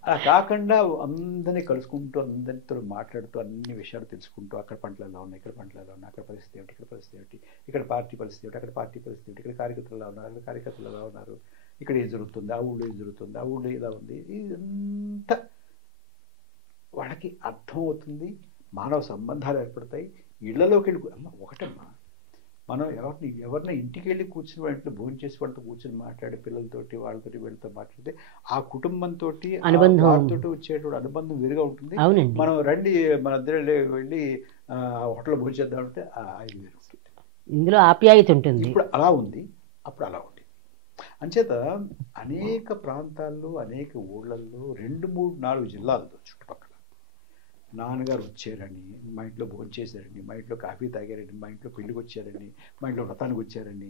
అలా కాకుండా అందరినీ కలుసుకుంటూ, అందరితో మాట్లాడుతూ, అన్ని విషయాలు తెలుసుకుంటూ, అక్కడ పంటలు ఎలా ఉన్నాయి, ఇక్కడ పంటలు ఎలా ఉన్నాయి, అక్కడ పరిస్థితి ఏమిటి, ఇక్కడ పరిస్థితి ఏమిటి, ఇక్కడ పార్టీ పరిస్థితి ఏమిటి, అక్కడ పార్టీ పరిస్థితి ఏమిటి, ఇక్కడ కార్యకర్తలు ఎలా ఉన్నారు, అక్కడ కార్యకర్తలు ఎలా ఉన్నారు, ఇక్కడ ఏం జరుగుతుంది, ఆ ఊళ్ళో ఏం జరుగుతుంది, ఆ ఊళ్ళో ఎలా ఉంది, ఇదంతా వాళ్ళకి అర్థమవుతుంది. మానవ సంబంధాలు ఏర్పడతాయి. ఇళ్లలోకి వెళ్ళి ఒకటమ్మా, మనం ఎవరిని ఇంటికి వెళ్ళి కూర్చుని వాళ్ళ ఇంట్లో భోజనం చేసి వాళ్ళతో కూర్చొని మాట్లాడి, పిల్లలతోటి వాళ్ళతోటి వీళ్ళతో మాట్లాడితే ఆ కుటుంబంతో వాళ్ళతో వచ్చేటువంటి అనుబంధం వేరుగా ఉంటుంది. మనం రండి మన ఇద్దరు వెళ్ళి హోటల్లో భోజనం చేద్దామంటే అది వేరు ఉంటుంది. ఇందులో ఆప్యాయత ఉంటుంది. ఇప్పుడు అలా ఉంది, అప్పుడు అలా ఉంది. అంచేత అనేక ప్రాంతాల్లో, అనేక ఊళ్ళల్లో 2, 3, 4 జిల్లాల్లో చుట్టుపక్కల నాన్నగారు వచ్చారని, మా ఇంట్లో భోజనం చేశారని, మా ఇంట్లో కాఫీ తాగారని, మా ఇంట్లో పెళ్ళికి వచ్చారని, మా ఇంట్లో వ్రతానికి వచ్చారని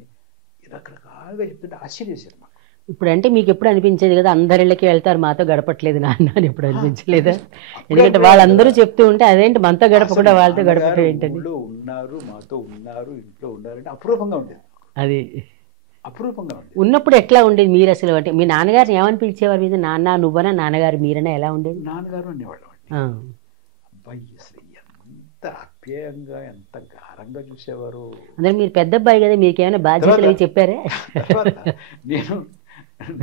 రకరకాలుగా చెప్తుంటే ఆశ్చర్యేశారు మాకు. ఇప్పుడు అంటే మీకు ఎప్పుడు అనిపించేది కదా, అందరిళ్ళకి వెళ్తారు మాతో గడపట్లేదు నాన్న అని ఎప్పుడు అనిపించలేదా? ఎందుకంటే వాళ్ళందరూ చెప్తూ ఉంటే అదేంటి మనతో గడపకుండా వాళ్ళతో గడపడం ఏంటని. ఉన్నారు, మాతో ఉన్నారు, ఇంట్లో ఉన్నారంటే అపూర్వంగా ఉండేది. అది అపూర్వంగా ఉండేది. ఉన్నప్పుడు ఎట్లా ఉండేది మీరు అసలు? అంటే మీ నాన్నగారిని ఏమని పిలిచేవారు? మీద నాన్న నువ్వనా, నాన్నగారు మీరనా, ఎలా ఉండేది? నాన్నగారు అనేవాళ్ళం. అబ్బాయి అసలు ఎంత ఆప్యాయంగా, ఎంత గారంగా చూసేవారు. అందరూ మీరు పెద్ద అబ్బాయి కదా, మీకు ఏమైనా బాధ్యతలు అవి చెప్పారే?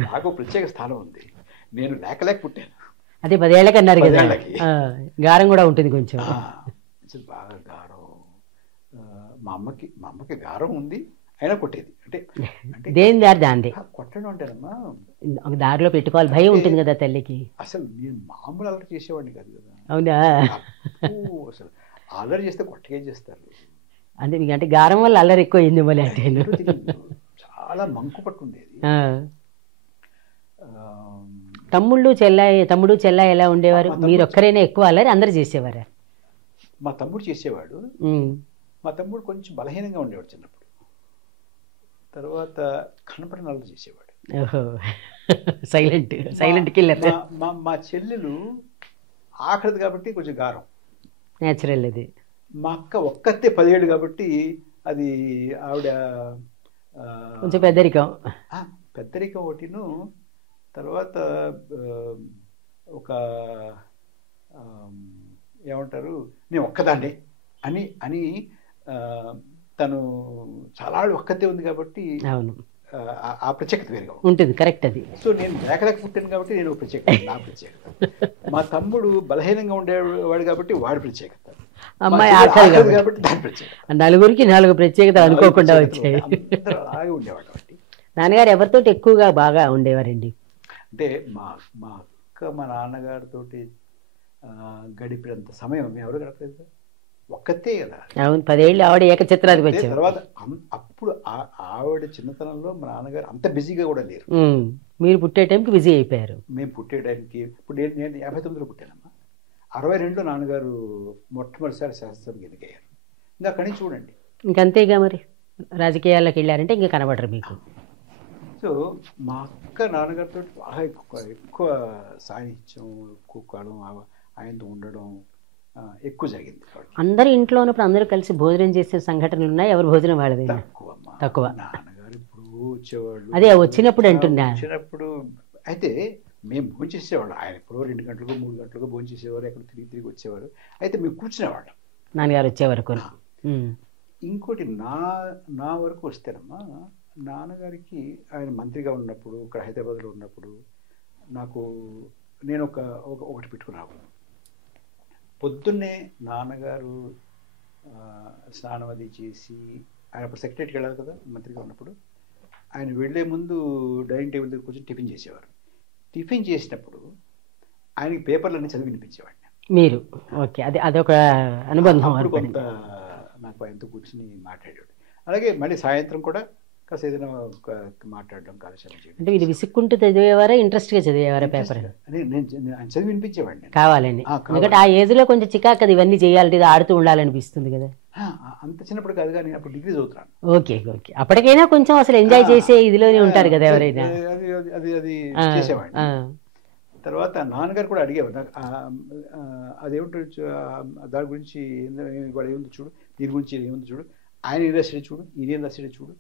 నాకు ప్రత్యేక స్థానం ఉంది. నేను లేక పుట్టాను. అదే 10 ఏళ్ళకి అన్నారు కదా, గారం కూడా ఉంటుంది కొంచెం. బాగా గారం. మా అమ్మకి గారం ఉంది, అయినా కొట్టేది. అంటే దేని దారి దాంది. కొట్టడం అంటేనమ్మా ఒక దారిలో పెట్టుకోవాలి, భయం ఉంటుంది కదా తల్లికి. అసలు నేను మామూలు అల్లరి చేసేవాడిని కాదు కదా. అవునా? అసలు అల్లరి చేస్తే కొట్టకేం చేస్తారు. అంటే మీకు అంటే గారం వల్ల అల్లరి ఎక్కువ అయింది మళ్ళీ. అంటే చాలా మంకు పట్టుండేది. తమ్ముడు చెల్లాయి ఎలా ఉండేవారు? మీరు ఒక్కరైనా ఎక్కువ అల్లరి, అందరు చేసేవారా? మా తమ్ముడు చేసేవాడు. మా తమ్ముడు కొంచెం బలహీనంగా ఉండేవాడు చిన్నప్పుడు. తర్వాత కనపడిన అల్లరి చేసేవాడు. Silent killer. మా చెల్లెలు ఆఖరిది కాబట్టి కొంచెం గారం, నేచురల్. అది మా అక్క ఒక్కతే 17 కాబట్టి అది ఆవిడ కొంచెం పెద్దరికం. పెద్దరికం ఒకటిను. తర్వాత ఒక ఏమంటారు, నేను ఒక్కదాన్నే అని అని తను చాలా ఒక్కతే ఉంది కాబట్టి అవును, ఆ ప్రత్యేకత వేరుగా ఉంటుంది. కరెక్ట్ అది. సో నేను లేకలేక పుట్టాను కాబట్టి నేను ప్రత్యేకత, నా ప్రత్యేకత. మా తమ్ముడు బలహీనంగా ఉండేవాడు కాబట్టి వాడి ప్రత్యేకత, అమ్మాయి ఆకలి కాబట్టి దాని ప్రత్యేకత. 4కి 4 ప్రత్యేకత అనుకోకుండా వచ్చాయి. అలాగే ఉండేవాడు. కాబట్టి నాన్నగారు ఎవరితో ఎక్కువగా బాగా ఉండేవారండి? అంటే మా అక్క మా నాన్నగారితో గడిపినంత సమయం ఎవరు గడపలేదు కదా, ఒక్కతే కదా. అవును, 10 ఏళ్ళు ఆవిడ ఏకచిత్రానికి వచ్చారు. తర్వాత అప్పుడు ఆవిడ చిన్నతనంలో మా నాన్నగారు అంత బిజీగా కూడా లేరు. మీరు పుట్టే టైంకి బిజీ అయిపోయారు. మేము పుట్టే టైంకి ఇప్పుడు నేను 59లో పుట్టానమ్మా. 62లో నాన్నగారు మొట్టమొదటిసారి శాస్త్రం ఎన్నికయ్యారు. ఇంకా అక్కడి నుంచి చూడండి. ఇంకంతేగా మరి రాజకీయాల్లోకి వెళ్ళారంటే ఇంకా కనబడరు మీకు. సో మా అక్క నాన్నగారితో బాగా ఎక్కువ సాహిత్యం, ఎక్కువ కాలం ఆయనతో ఉండడం ఎక్కువ జరిగింది. అందరు ఇంట్లో ఉన్నప్పుడు అందరూ కలిసి భోజనం చేసే సంఘటనలు ఉన్నాయి? ఎవరు భోజనం వాళ్ళది తక్కువ. నాన్నగారు ఇప్పుడు వచ్చేవాళ్ళు, అదే వచ్చినప్పుడు అంటున్నా. వచ్చినప్పుడు అయితే మేము భోజనం చేసేవాళ్ళం. ఆయన ఎప్పుడో 2 గంటలకు 3 గంటలకు భోజనం చేసేవారు. ఎక్కడ తిరిగి వచ్చేవారు. అయితే మేము కూర్చునేవాళ్ళం నాన్నగారు వచ్చే వరకు. ఇంకోటి నా వరకు వస్తేనమ్మా, నాన్నగారికి ఆయన మంత్రిగా ఉన్నప్పుడు ఇక్కడ హైదరాబాద్లో ఉన్నప్పుడు నేను ఒకటి పెట్టుకున్నాను. పొద్దున్నే నాన్నగారు స్నానం అది చేసి, ఆయన అప్పుడు సెక్రటరీకి వెళ్ళాలి కదా మంత్రిగా ఉన్నప్పుడు, ఆయన వెళ్లే ముందు డైనింగ్ టేబుల్ దగ్గర కూర్చొని టిఫిన్ చేసేవారు. టిఫిన్ చేసినప్పుడు ఆయనకి పేపర్లన్నీ చదివి వినిపించేవాడిని. మీరు ఓకే, అదొక అనుబంధం. కొంత నాకు ఆయనతో కూర్చుని మాట్లాడాడు. అలాగే మళ్ళీ సాయంత్రం కూడా కాస్త ఏదైనా మాట్లాడడం, కాలక్షేపం చేయడం. అంటే ఇది విసుక్కుంటూ చదివేవారా, ఇంట్రెస్ట్గా చదివేవారా పేపర్? నేను చదివి వినిపించేవాడిని కావాలని. ఎందుకంటే ఆ ఏజ్ లో కొంచెం చికాకు అది, ఇవన్నీ చేయాలంటే ఇది ఆడుతూ ఉండాలనిపిస్తుంది కదా. అంత చిన్నప్పుడు కాదు కానీ అప్పుడు డిగ్రీ చదువుతున్నాను. ఓకే ఓకే, అప్పటికైనా కొంచెం అసలు ఎంజాయ్ చేసే ఇదిలోనే ఉంటారు కదా ఎవరైనా. అది చేసేవాడిని. తర్వాత నాన్నగారు కూడా అడిగేవారు, అదేమిటో దాని గురించి ఇవాళ ఏముంది చూడు, దీని గురించి ఏముంది చూడు, ఆయన ఏం రాసాడో చూడు, ఈయన రాసాడో చూడు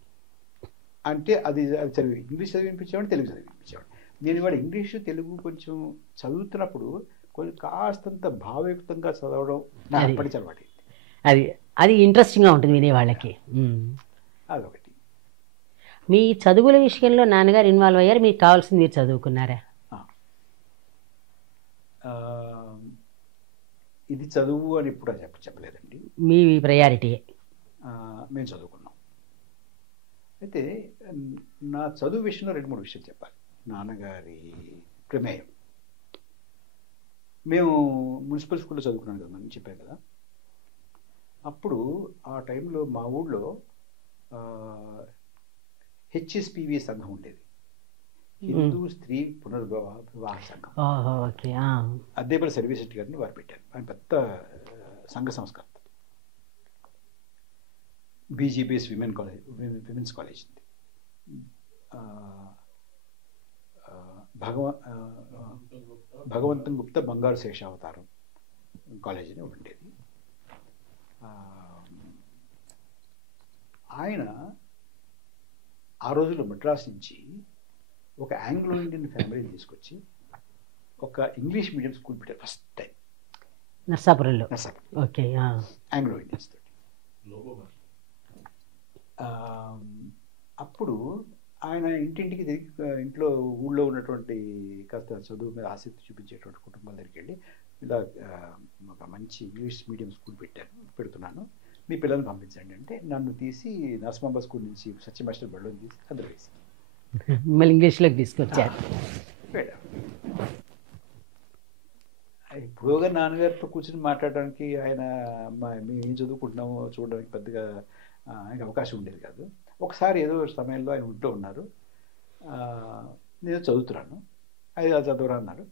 అంటే అది చదివి ఇంగ్లీష్ చదివి వినిపించేవాడు, తెలుగు చదివి వినిపించేవాడు. నేను ఇవాళ ఇంగ్లీషు తెలుగు కొంచెం చదువుతున్నప్పుడు కొంచెం కాస్తంత భావయుక్తంగా చదవడం నాకు అప్పటి అలవాటు. అది ఇంట్రెస్టింగ్గా ఉంటుంది వినేవాళ్ళకి. అదొకటి. మీ చదువుల విషయంలో నాన్నగారు ఇన్వాల్వ్ అయ్యారు, మీకు కావాల్సింది మీరు చదువుకున్నారా? ఇది చదువు అని ఇప్పుడు చెప్పలేదండి, మీ ప్రయారిటీ. మేము చదువుకున్నాం. అయితే నా చదువు విషయంలో 2-3 విషయాలు చెప్పాలి. నాన్నగారి ప్రమేయం. మేము మున్సిపల్ స్కూల్లో చదువుకున్నాను కదా, మనం చెప్పాను కదా. అప్పుడు ఆ టైంలో మా ఊళ్ళో HSPV సంఘం ఉండేది, హిందూ స్త్రీ పునర్వివాహ సంఘం. అద్దేపల్లి సర్వీసెట్టి గారిని వారు పెట్టారు. ఆయన పెద్ద సంఘ సంస్కర్త. BGBS విమెన్స్ కాలేజ్ ఉంది. భగవంతన్ గుప్తా బంగారు శేషావతారం కాలేజ్ అని ఉండేది. ఆయన ఆ రోజుల్లో మద్రాస్ నుంచి ఒక ఆంగ్లో ఇండియన్ ఫ్యామిలీని తీసుకొచ్చి ఒక ఇంగ్లీష్ మీడియం స్కూల్ పెట్టారు ఫస్ట్ టైం నర్సాపురంలో. ఓకే, ఆంగ్లో ఇండియన్స్ తోటి. అప్పుడు ఆయన ఇంటింటికి తిరిగి ఇంట్లో ఊళ్ళో ఉన్నటువంటి కాస్త చదువు మీద ఆసక్తి చూపించేటువంటి కుటుంబాల దగ్గరికి వెళ్ళి, ఇలా ఒక మంచి ఇంగ్లీష్ మీడియం స్కూల్ పెడుతున్నాను, మీ పిల్లల్ని పంపించండి అంటే నన్ను తీసి నరసింహాబాద్ స్కూల్ నుంచి సత్య మాస్టర్ బడిలో తీసి అందులో వేసి మళ్ళీ ఇంగ్లీష్లోకి తీసుకొచ్చారు. ఇప్పుడుగా నాన్నగారితో కూర్చొని మాట్లాడడానికి ఆయన మేము ఏం చదువుకుంటున్నామో చూడడానికి పెద్దగా ఆయనకు అవకాశం ఉండేది కాదు. ఒకసారి ఏదో సమయంలో ఆయన ఉంటూ ఉన్నారు, నేను చదువుతున్నాను, అది చదవరా అన్నారు.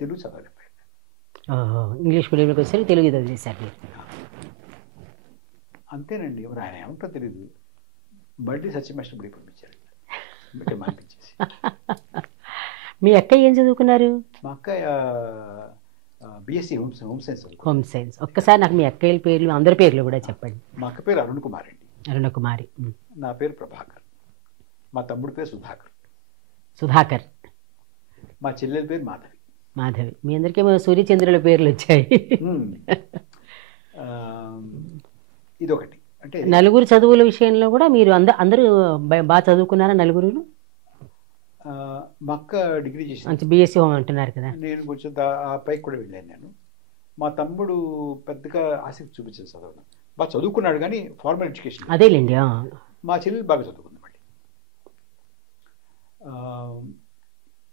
తెలుగు చదవలేకపోయాను. ఇంగ్లీష్ మీడియంలోకి వచ్చి తెలుగు చదివేశారు. అంతేనండి, మరి ఆయన ఏమంటో తెలియదు, మళ్ళీ సత్యమాస్టర్ బడి పంపించారు అనిపించేసి. మీ అక్క ఏం చదువుకున్నారు? మా అక్క బిఎస్సి హోమ్ సైన్స్ చదువుకున్నాను. Home science. ఒక్కసారి నాకు మీ అక్కయ్యల పేర్లు అందరి పేర్లు కూడా చెప్పండి. మా అక్క పేరు అరుణ్ కుమార్ అండి. అరుణకుమారి. నా పేరు ప్రభాకర్. మా తమ్ముడి పేరు సుధాకర్. సుధాకర్. మా చెల్లెల పేరు మాధవి. మాధవి. మీ అందరికేమో సూర్యచంద్రుల పేర్లు వచ్చాయి. ఇదొకటి. అంటే నలుగురు చదువుల విషయంలో కూడా మీరు అందరూ బాగా చదువుకున్నారా నలుగురు? మా అక్క డిగ్రీ చేసి మంచి బీఎస్సీ హోమ్ అంటున్నారు కదా. నేను కొంచెం ఆ పైకి కూడా వెళ్ళాను నేను. మా తమ్ముడు పెద్దగా ఆసక్తి చూపించాడు చదవడం. బాగా చదువుకున్నాడు కానీ ఫార్మల్ ఎడ్యుకేషన్. అదేలేండి. మా చెల్లెలు బాగా చదువుకుంది. మళ్ళీ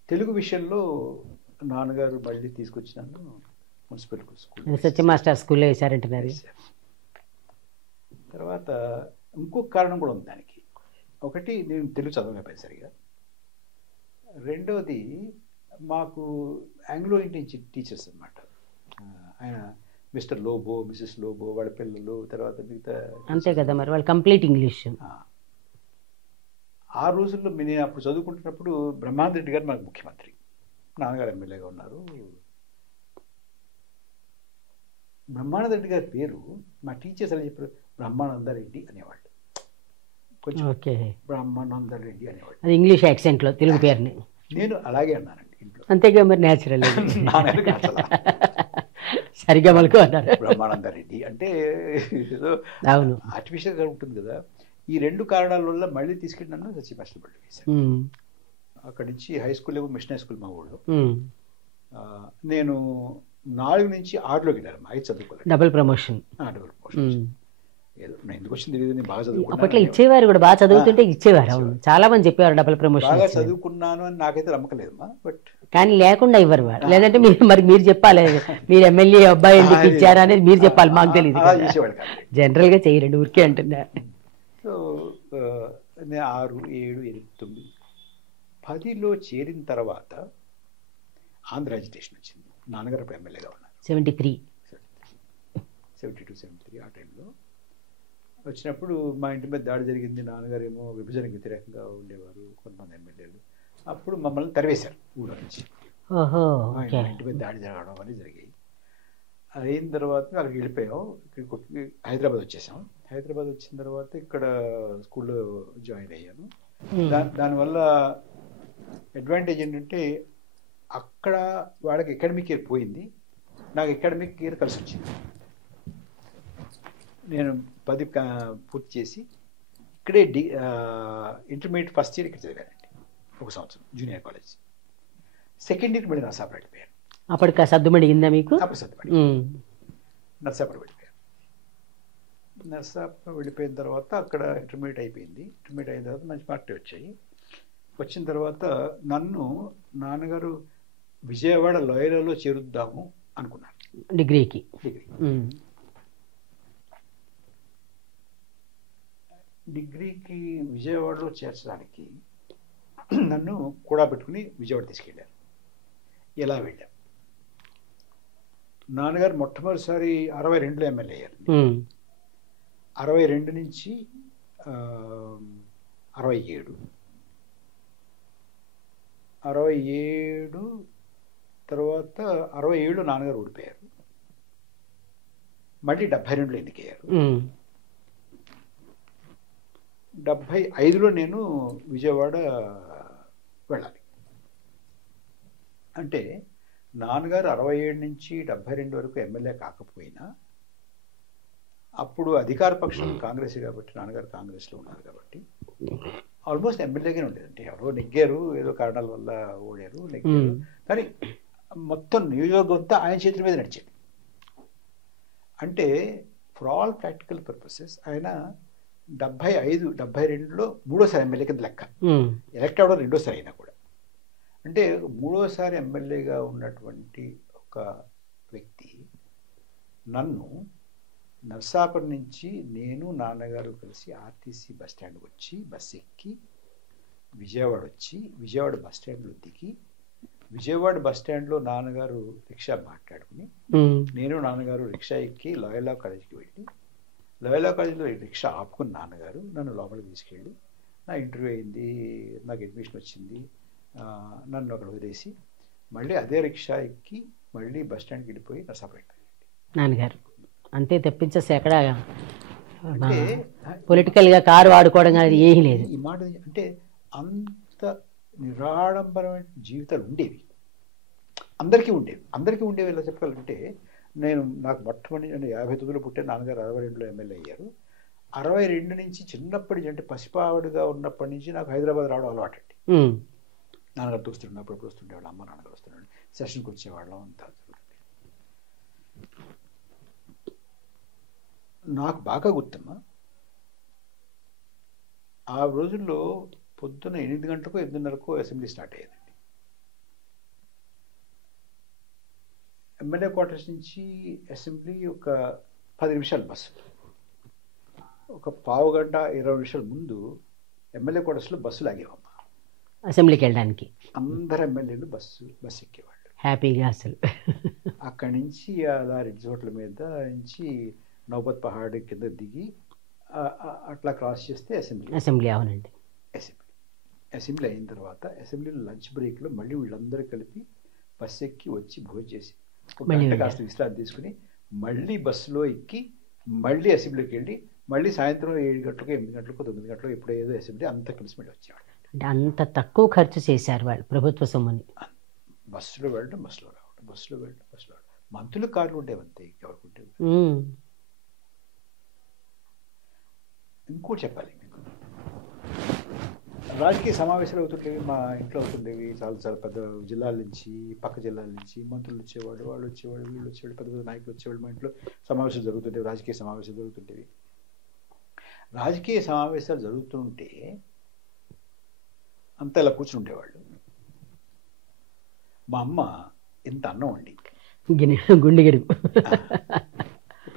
తెలుగు విషయంలో నాన్నగారు మళ్ళీ తీసుకొచ్చినాను మున్సిపల్ స్కూల్, సత్య మాస్టర్ స్కూల్లో వేశారంటున్నారు. తర్వాత ఇంకొక కారణం కూడా ఉంది దానికి. ఒకటి, నేను తెలుగు చదవలేకపోయాను సరిగా. రెండోది, మాకు ఆంగ్లో ఇండియన్ టీచర్స్ అనమాట. ఆయన మిస్టర్ లోబో, మిసెస్ లోబో, వాళ్ళ పిల్లలు, తర్వాత మిగతా అంతే కదా మరి, వాళ్ళు కంప్లీట్ ఇంగ్లీష్. ఆ రోజుల్లో నేను అప్పుడు చదువుకుంటున్నప్పుడు బ్రహ్మానంద రెడ్డి గారు మాకు ముఖ్యమంత్రి, నాన్నగారు ఎమ్మెల్యేగా ఉన్నారు. బ్రహ్మానంద రెడ్డి గారి పేరు మా టీచర్స్ అని చెప్పారు బ్రహ్మానందరెడ్డి అనేవాళ్ళు. కొంచెం బ్రహ్మానందరెడ్డి అనేవాళ్ళు. అది ఇంగ్లీష్ యాక్సెంట్లో తెలుగు పేరుని. నేను అలాగే అన్నానండి ఇంట్లో. అంతేగా మరి, న్యాచురల్. సరిగ్గా మలుకు అన్నారు బ్రహ్మానందరెడ్డి అంటే ఏదో అవును ఆర్టిఫిషియల్గా ఉంటుంది కదా. ఈ రెండు కారణాల వల్ల మళ్ళీ తీసుకెళ్ళి నన్ను సచి మాస్టర్ బడి వేశాను. అక్కడి నుంచి హై స్కూల్ ఏమో మిషన్ హై స్కూల్ మా ఊళ్ళో. నేను 4 నుంచి 6లోకి వెళ్ళాను. 5 చదువుకోలేదు. Double promotion. ఏదో ఎందుకు వచ్చింది తెలియదు, నేను బాగా చదువుకున్నాను. అప్పట్లో ఇచ్చేవారు కూడా, బాగా చదువుతుంటే ఇచ్చేవారు. అవును, చాలా మంది చెప్పేవారు డబుల్ ప్రమోషన్. బాగా చదువుకున్నాను అని నాకైతే నమ్మకలేదమ్మా. బట్ కానీ లేకుండా ఇవ్వరు వారు. లేదంటే మీరు చెప్పాలి, మీరు ఎమ్మెల్యే అబ్బాయి ఎందుకు ఇచ్చారా అనేది మీరు చెప్పాలి, మాకు తెలియదు. జనరల్గా చేయరండి, ఊరికే అంటున్నారు. సో నేను 6, 7, 8, 9, 10లో చేరిన తర్వాత ఆంధ్ర అజిటేషన్ వచ్చింది. నాన్నగారు అప్పుడు ఎమ్మెల్యేగా ఉన్నారు. 72, 73 ఆ టైంలో వచ్చినప్పుడు మా ఇంటి మీద దాడి జరిగింది. నాన్నగారు ఏమో విభజనకు వ్యతిరేకంగా ఉండేవారు, కొంతమంది ఎమ్మెల్యేలు. అప్పుడు మమ్మల్ని తరివేశారు ఊళ్ళో నుంచి. ఇంటి మీద దాడి జరగడం అని జరిగాయి. అయిన తర్వాత అక్కడికి వెళ్ళిపోయాం. ఇక్కడికి హైదరాబాద్ వచ్చేసాం. హైదరాబాద్ వచ్చిన తర్వాత ఇక్కడ స్కూల్లో జాయిన్ అయ్యాను. దానివల్ల అడ్వాంటేజ్ ఏంటంటే అక్కడ వాళ్ళకి అకాడమిక్ ఇయర్ పోయింది, నాకు అకాడమిక్ ఇయర్ కలిసి వచ్చింది. నేను 10 పూర్తి చేసి ఇక్కడే ఇంటర్మీడియట్ ఫస్ట్ ఇయర్ ఇక్కడ చదివానండి, 1 సంవత్సరం జూనియర్ కాలేజ్. సెకండ్ ఇయర్ మళ్ళీ నర్సాపురం వెళ్ళిపోయాను. అప్పటికి సర్దుమడిగిందా మీకు? అప్పుడు సర్దుమడి నర్సాపురం వెళ్ళిపోయాను. నర్సాపురం వెళ్ళిపోయిన తర్వాత అక్కడ ఇంటర్మీడియట్ అయిపోయింది. ఇంటర్మీడియట్ అయిన తర్వాత మంచి మార్కులు వచ్చాయి. వచ్చిన తర్వాత నన్ను నాన్నగారు విజయవాడ లోయలలో చేరుద్దాము అనుకున్నాను డిగ్రీ. డిగ్రీకి విజయవాడలో చేర్చడానికి నన్ను కూడా పెట్టుకుని విజయవాడ తీసుకెళ్ళారు. ఎలా వెళ్ళాం? నాన్నగారు మొట్టమొదటిసారి 62లో ఎమ్మెల్యే అయ్యారు. 62 నుంచి 67 తర్వాత 67లో నాన్నగారు ఓడిపోయారు. మళ్ళీ 72లో ఎన్నికయ్యారు. 75లో నేను విజయవాడ వెళ్ళాలి. అంటే నాన్నగారు 67 నుంచి 72 వరకు ఎమ్మెల్యే కాకపోయినా అప్పుడు అధికార పక్షం కాంగ్రెస్ కాబట్టి, నాన్నగారు కాంగ్రెస్లో ఉన్నారు కాబట్టి ఆల్మోస్ట్ ఎమ్మెల్యేగానే ఉండేది. అంటే ఎవరో నెగ్గారు, ఏదో కారణాల వల్ల ఓడారు, నెగ్గారు, కానీ మొత్తం నియోజకవర్గం అంతా ఆయన చేతుల మీద నడిచేది. అంటే ఫర్ ఆల్ ప్రాక్టికల్ పర్పసెస్ ఆయన 75, 72లో 3వ ఎమ్మెల్యే కింద లెక్క. ఎలక్ట్ అవ్వడం 2వ అయినా కూడా. అంటే 3వ ఎమ్మెల్యేగా ఉన్నటువంటి ఒక వ్యక్తి నన్ను నర్సాపురం నుంచి నేను నాన్నగారు కలిసి ఆర్టీసీ బస్ స్టాండ్ వచ్చి బస్ ఎక్కి విజయవాడ వచ్చి విజయవాడ బస్ స్టాండ్లో దిగి విజయవాడ బస్ స్టాండ్లో నాన్నగారు రిక్షా మాట్లాడుకుని నేను నాన్నగారు రిక్షా ఎక్కి లోయలా కాలేజీకి వెళ్ళి లోయలా కాలేజీలో రిక్షా ఆపుకుని నాన్నగారు నన్ను లోపలికి తీసుకెళ్ళి నా ఇంటర్వ్యూ అయింది, నాకు అడ్మిషన్ వచ్చింది, నన్ను అక్కడ వదిలేసి మళ్ళీ అదే రిక్షా ఎక్కి మళ్ళీ బస్ స్టాండ్కి వెళ్ళిపోయి నర్సాపేట. నాన్నగారు అంతే తప్పించేసి ఎక్కడ అంటే పొలిటికల్గా కారు వాడుకోవడం కానీ ఏమీ లేదు. ఈ మాట అంటే అంత నిరాడంబరమైన జీవితాలు ఉండేవి, అందరికీ ఉండేవి. ఎలా చెప్పాలంటే నాకు మొట్టమొదటి 59లో పుట్టే, నాన్నగారు 62లో ఎమ్మెల్యే అయ్యారు. 62 నుంచి చిన్నప్పటి అంటే పసిపావుడిగా ఉన్నప్పటి నుంచి నాకు హైదరాబాద్ రావడం అలవాటు అండి. నాన్నగారు చూస్తుండే, అప్పుడు వస్తుండేవాళ్ళు, అమ్మ నాన్నగారు వస్తుండే, సెషన్కి వచ్చేవాళ్ళం అంతా జరుగుతుంది. నాకు బాగా గుర్తమ్మా, ఆ రోజుల్లో పొద్దున్న 8 గంటలకు 8:30కో అసెంబ్లీ స్టార్ట్ అయ్యేదండి. ఎమ్మెల్యే క్వార్టర్స్ నుంచి అసెంబ్లీ ఒక 10 నిమిషాలు బస్సు. ఒక పావు గంట 20 నిమిషాల ముందు ఎమ్మెల్యే క్వార్టర్స్లో బస్సులు ఆగేవమ్మా అసెంబ్లీకి వెళ్ళడానికి. అందరు ఎమ్మెల్యేలు బస్సు ఎక్కేవాళ్ళు హ్యాపీగా. అసలు అక్కడి నుంచి అలా రిడ్జ్ హోటల్ మీద నుంచి నౌబత్ పహాడ్ కింద దిగి అట్లా క్రాస్ చేస్తే అసెంబ్లీ. అవునండి. అసెంబ్లీ అయిన తర్వాత అసెంబ్లీలో లంచ్ బ్రేక్లో మళ్ళీ వీళ్ళందరూ కలిపి బస్సు ఎక్కి వచ్చి భోజనం చేసి ఒక గంట కాస్త విశ్రాంతి తీసుకుని మళ్ళీ బస్సులో ఎక్కి మళ్ళీ అసెంబ్లీకి వెళ్ళి మళ్ళీ సాయంత్రం 7 గంటలకు 8 గంటలకు 9 గంటలకు ఎప్పుడో ఏదో అసెంబ్లీ అంతా కలిసి మళ్ళీ వచ్చేవాళ్ళు. అంటే అంత తక్కువ ఖర్చు చేశారు వాళ్ళు ప్రభుత్వ సొమ్ముని. బస్సులో వెళ్ళడం, బస్సులో రావడం, బస్సులో వెళ్ళడం, బస్సులో రావడం. మంత్రులు కార్లు ఉండేవి అంతే, ఎవరికి ఉండేవి. ఇంకోటి చెప్పాలి మీకు, రాజకీయ సమావేశాలు అవుతుండేవి, మా ఇంట్లో అవుతుండేవి. చాలా పెద్ద జిల్లాల నుంచి, పక్క జిల్లాల నుంచి మంత్రులు వచ్చేవాడు, వాళ్ళు వచ్చేవాడు, వీళ్ళు వచ్చేవాడు, పెద్ద పెద్ద నాయకులు వచ్చేవాళ్ళు. మా ఇంట్లో సమావేశాలు జరుగుతుండేవి, రాజకీయ సమావేశాలు జరుగుతుండేవి. రాజకీయ సమావేశాలు జరుగుతుంటే అంతా ఇలా కూర్చుని ఉండేవాళ్ళు. మా అమ్మ ఇంత అన్నం వండి గుండెగిరి